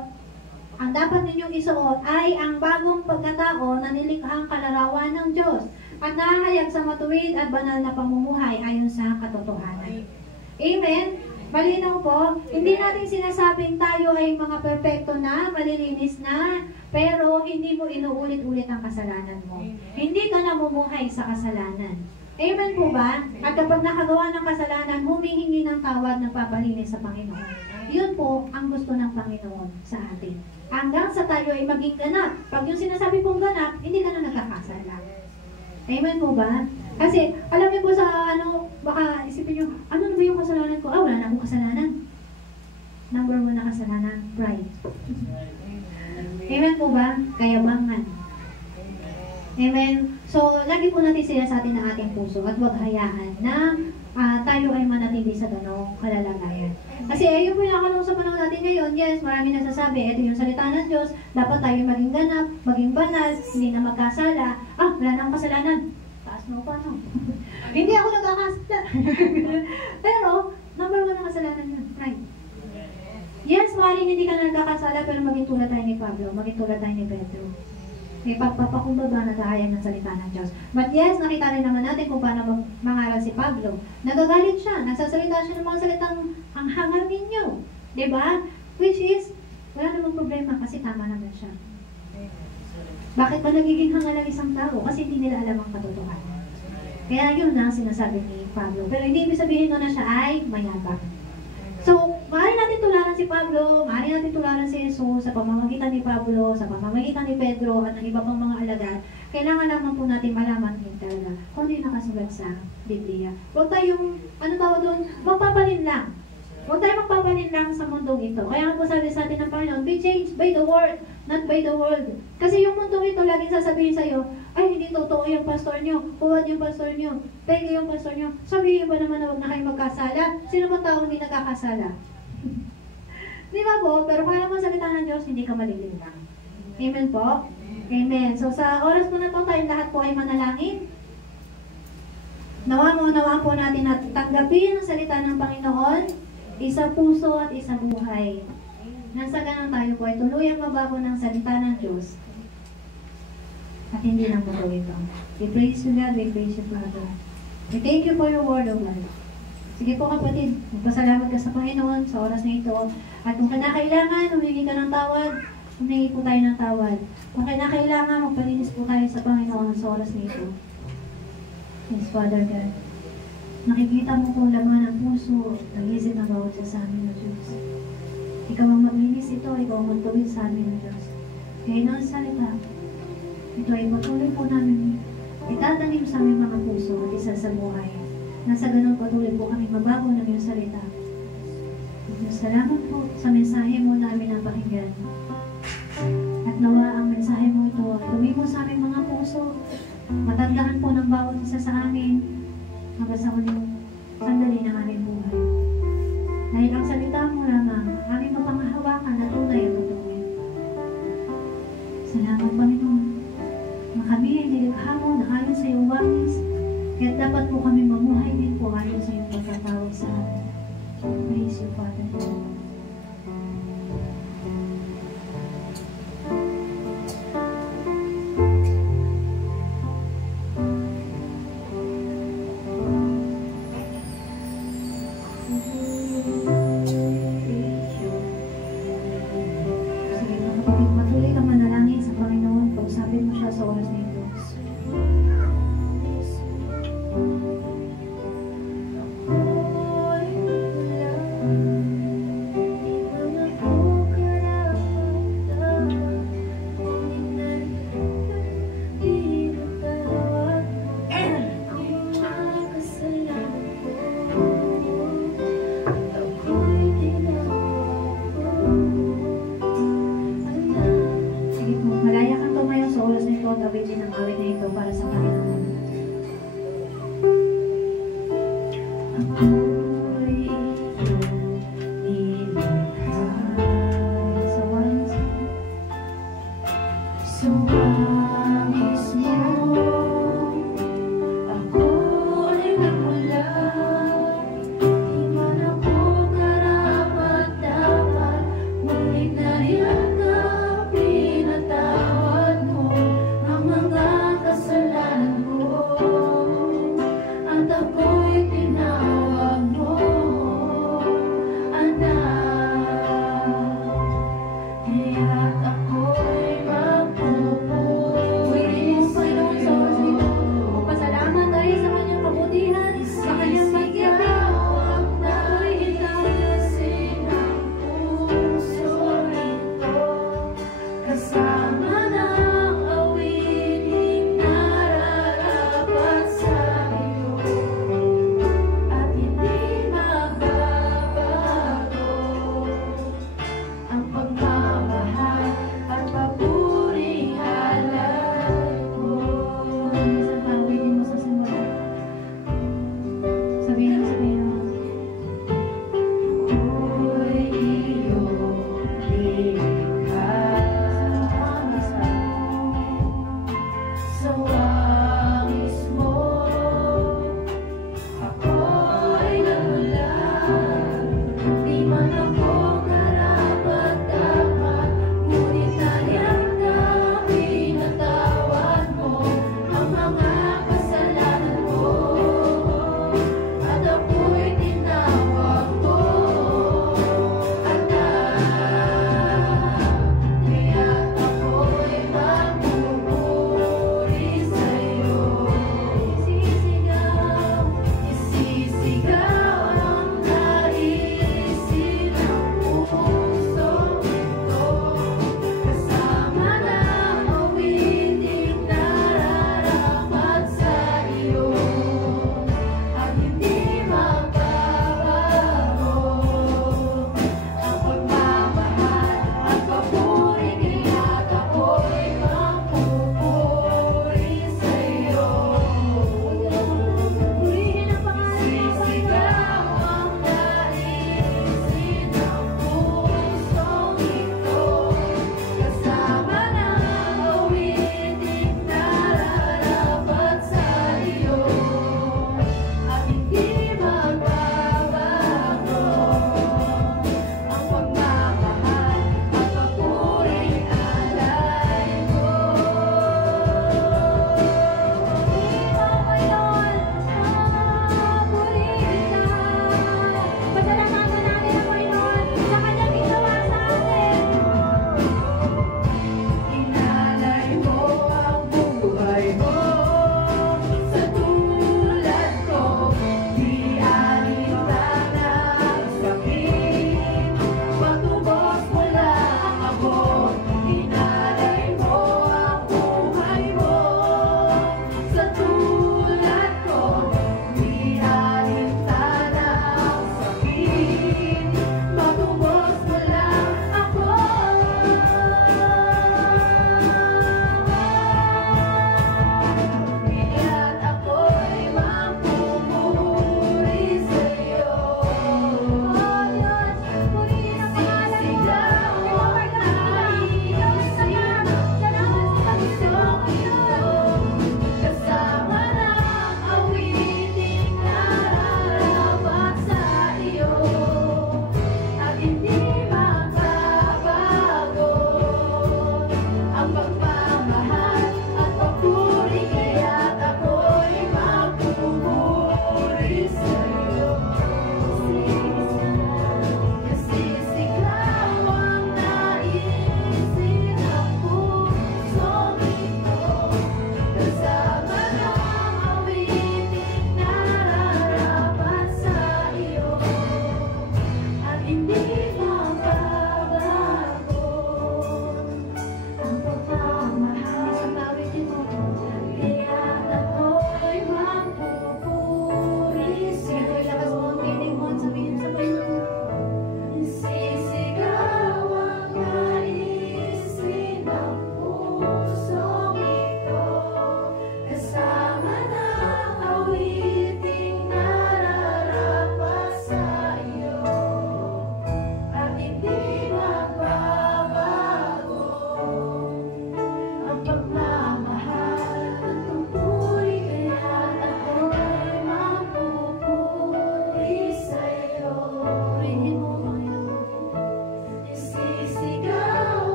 ay ang bagong pagkatao na nilikhang kalarawan ng Diyos at nahayag sa matuwid at banal na pamumuhay ayon sa katotohanan. Amen? Malinaw po, hindi natin sinasabing tayo ay mga perpekto na, malilinis na, pero hindi mo inuulit-ulit ang kasalanan mo. Hindi ka namumuhay sa kasalanan. Amen po ba? At kapag nakagawa ng kasalanan, humihingi ng tawad, nagpapalinis sa Panginoon. Yun po ang gusto ng Panginoon sa atin. Hanggang sa tayo ay maging ganap. Pag yung sinasabi pong ganap, hindi ka na nagkakasala. Amen po ba? Kasi, alam niyo po sa baka isipin niyo, ano na ba yung kasalanan ko? Wala na akong kasalanan. Number 1 na kasalanan, pride. Amen po ba? Kayabangan. Amen. So, lagi po natin sila sa atin ng ating puso at huwag hayaan na tayo ay manatili sa ganong kalalagayan. Kasi ayun po yung nakalong sa panahon natin ngayon, yes, marami nagsasabi, ito yung salita ng Diyos, dapat tayo maging ganap, maging banal, hindi na magkasala. Wala na akong kasalanan. Taas mo pa, no? Hindi ako nagkakasala. Pero, number 1 na kasalanan yun, pride. Yes, maaaring hindi ka na nagkakasala, pero maging tulad tayo ni Pablo, maging tulad tayo ni Pedro. May pagpapakumbaba na dahil ng salita ng Diyos. But yes, nakita rin naman natin kung paano mangaral si Pablo. Nagagalit siya, nagsasalita siya ng mga salitang ang hangal ninyo. Diba? Which is, wala namang problema kasi tama naman siya. Bakit ba nagiging hangal ang isang tao? Kasi hindi nila alam ang katotohanan. Kaya yun na ang sinasabi ni Pablo. Pero hindi ibig sabihin na siya ay mayabang. So, maaari natin tularan si Pablo, maaari natin tularan si Jesus sa pamamagitan ni Pablo, sa pamamagitan ni Pedro at ng iba pang mga alagad. Kailangan naman po natin malaman din talaga kung ano yung nakasulat sa Biblia. Huwag tayong, magpapanin lang. Huwag tayong magpapanin lang sa mundong ito. Kaya nga po sabi sa atin ng Panginoon, be changed by the word, not by the world. Kasi yung mundong ito, laging sasabihin sa'yo, ay, hindi totoo yung pastor nyo, huwag yung pastor nyo, peke yung pastor nyo. Sabihin ba naman na huwag na kayo magkasala? Sino bang tao hindi nagkakasala? Di ba po? Pero kaya mo salita ng Diyos, hindi ka malilingkang. Amen po? Amen. So sa oras po na to, tayong lahat po ay manalangin. Nawaan po natin na tanggapin ang salita ng Panginoon, isa puso at isa buhay. Nasa ganun tayo po ay tuluyang mabago ng salita ng Diyos. At hindi lang po ito. We praise you God, we praise you Father. We thank you for your word, O God. Sige po kapatid, magpasalamat ka sa Panginoon sa oras na ito. At kung kinakailangan, humingi ka ng tawad, humingi po tayo ng tawad. Kung kinakailangan, magpalinis po tayo sa Panginoon sa oras na ito. Yes, Father God. Nakikita mo kung laman ng puso, ng isip na bawat sa amin, O Diyos. Ikaw ang maglinis ito, ikaw ang magtuwid sa amin, O Diyos. Kaya ng salita, ito ay patuloy po namin itatanim sa aming mga puso at isa sa buhay. Nasa ganun patuloy po kami mabago ng iyong salita. Diyos, salamat po sa mensahe mo na amin napakinggan. At nawa ang mensahe mo ito ay tumimo sa aming mga puso. Matandaan po ng bawat isa sa amin hanggang sa uling sandali ng aming buhay. Dahil ang salita mo lamang aming mapanghawakan na tunay at patuloy. Salamat, Panginoon. Kami ay nilikha mo na ayon sa iyong wangis, kaya dapat po kami mamuhay din po ayon sa iyong pagkatawag sa amin. Praise you, Father. Sige mga kapatid, matuloy ka manalangin sa Panginoon. Pagsabit mo siya sa oras na ito.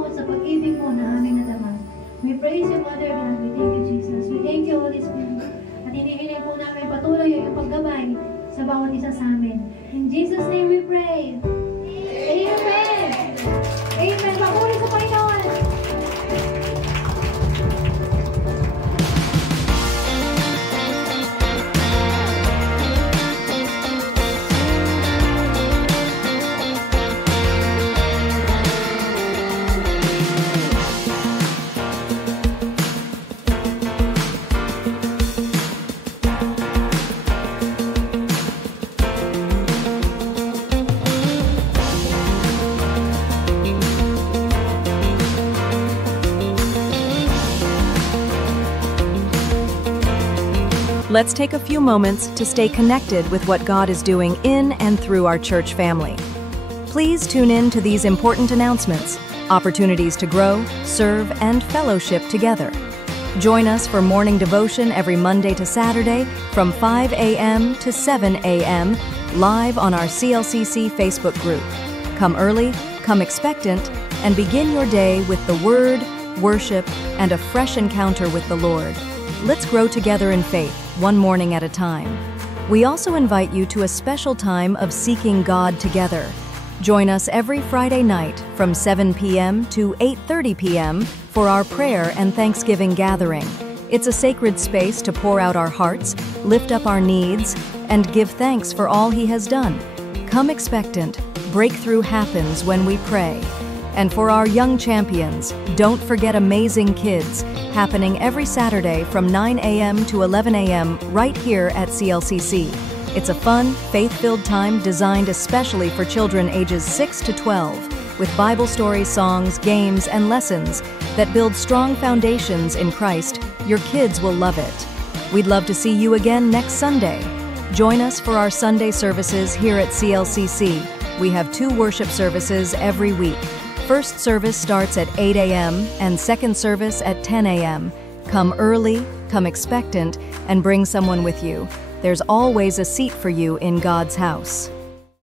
mo at sa pag-ibig mo na aming nadama. We praise you, Father God. We thank you, Jesus. We thank you, Holy Spirit. At hinihiling po namin patuloy yung paggabay sa bawat isa sa amin. In Jesus' name we pray. Amen! Amen! Papuri sa Panginoon! Let's take a few moments to stay connected with what God is doing in and through our church family. Please tune in to these important announcements, opportunities to grow, serve, and fellowship together. Join us for morning devotion every Monday to Saturday from 5 a.m. to 7 a.m. live on our CLCC Facebook group. Come early, come expectant, and begin your day with the Word, worship, and a fresh encounter with the Lord. Let's grow together in faith, one morning at a time. We also invite you to a special time of seeking God together. Join us every Friday night from 7 p.m. to 8:30 p.m. for our prayer and Thanksgiving gathering. It's a sacred space to pour out our hearts, lift up our needs, and give thanks for all He has done. Come expectant. Breakthrough happens when we pray. And for our young champions, don't forget Amazing Kids, happening every Saturday from 9 a.m. to 11 a.m. right here at CLCC. It's a fun, faith-filled time designed especially for children ages 6 to 12, with Bible stories, songs, games, and lessons that build strong foundations in Christ. Your kids will love it. We'd love to see you again next Sunday. Join us for our Sunday services here at CLCC. We have 2 worship services every week. First service starts at 8 a.m. and second service at 10 a.m. Come early, come expectant, and bring someone with you. There's always a seat for you in God's house.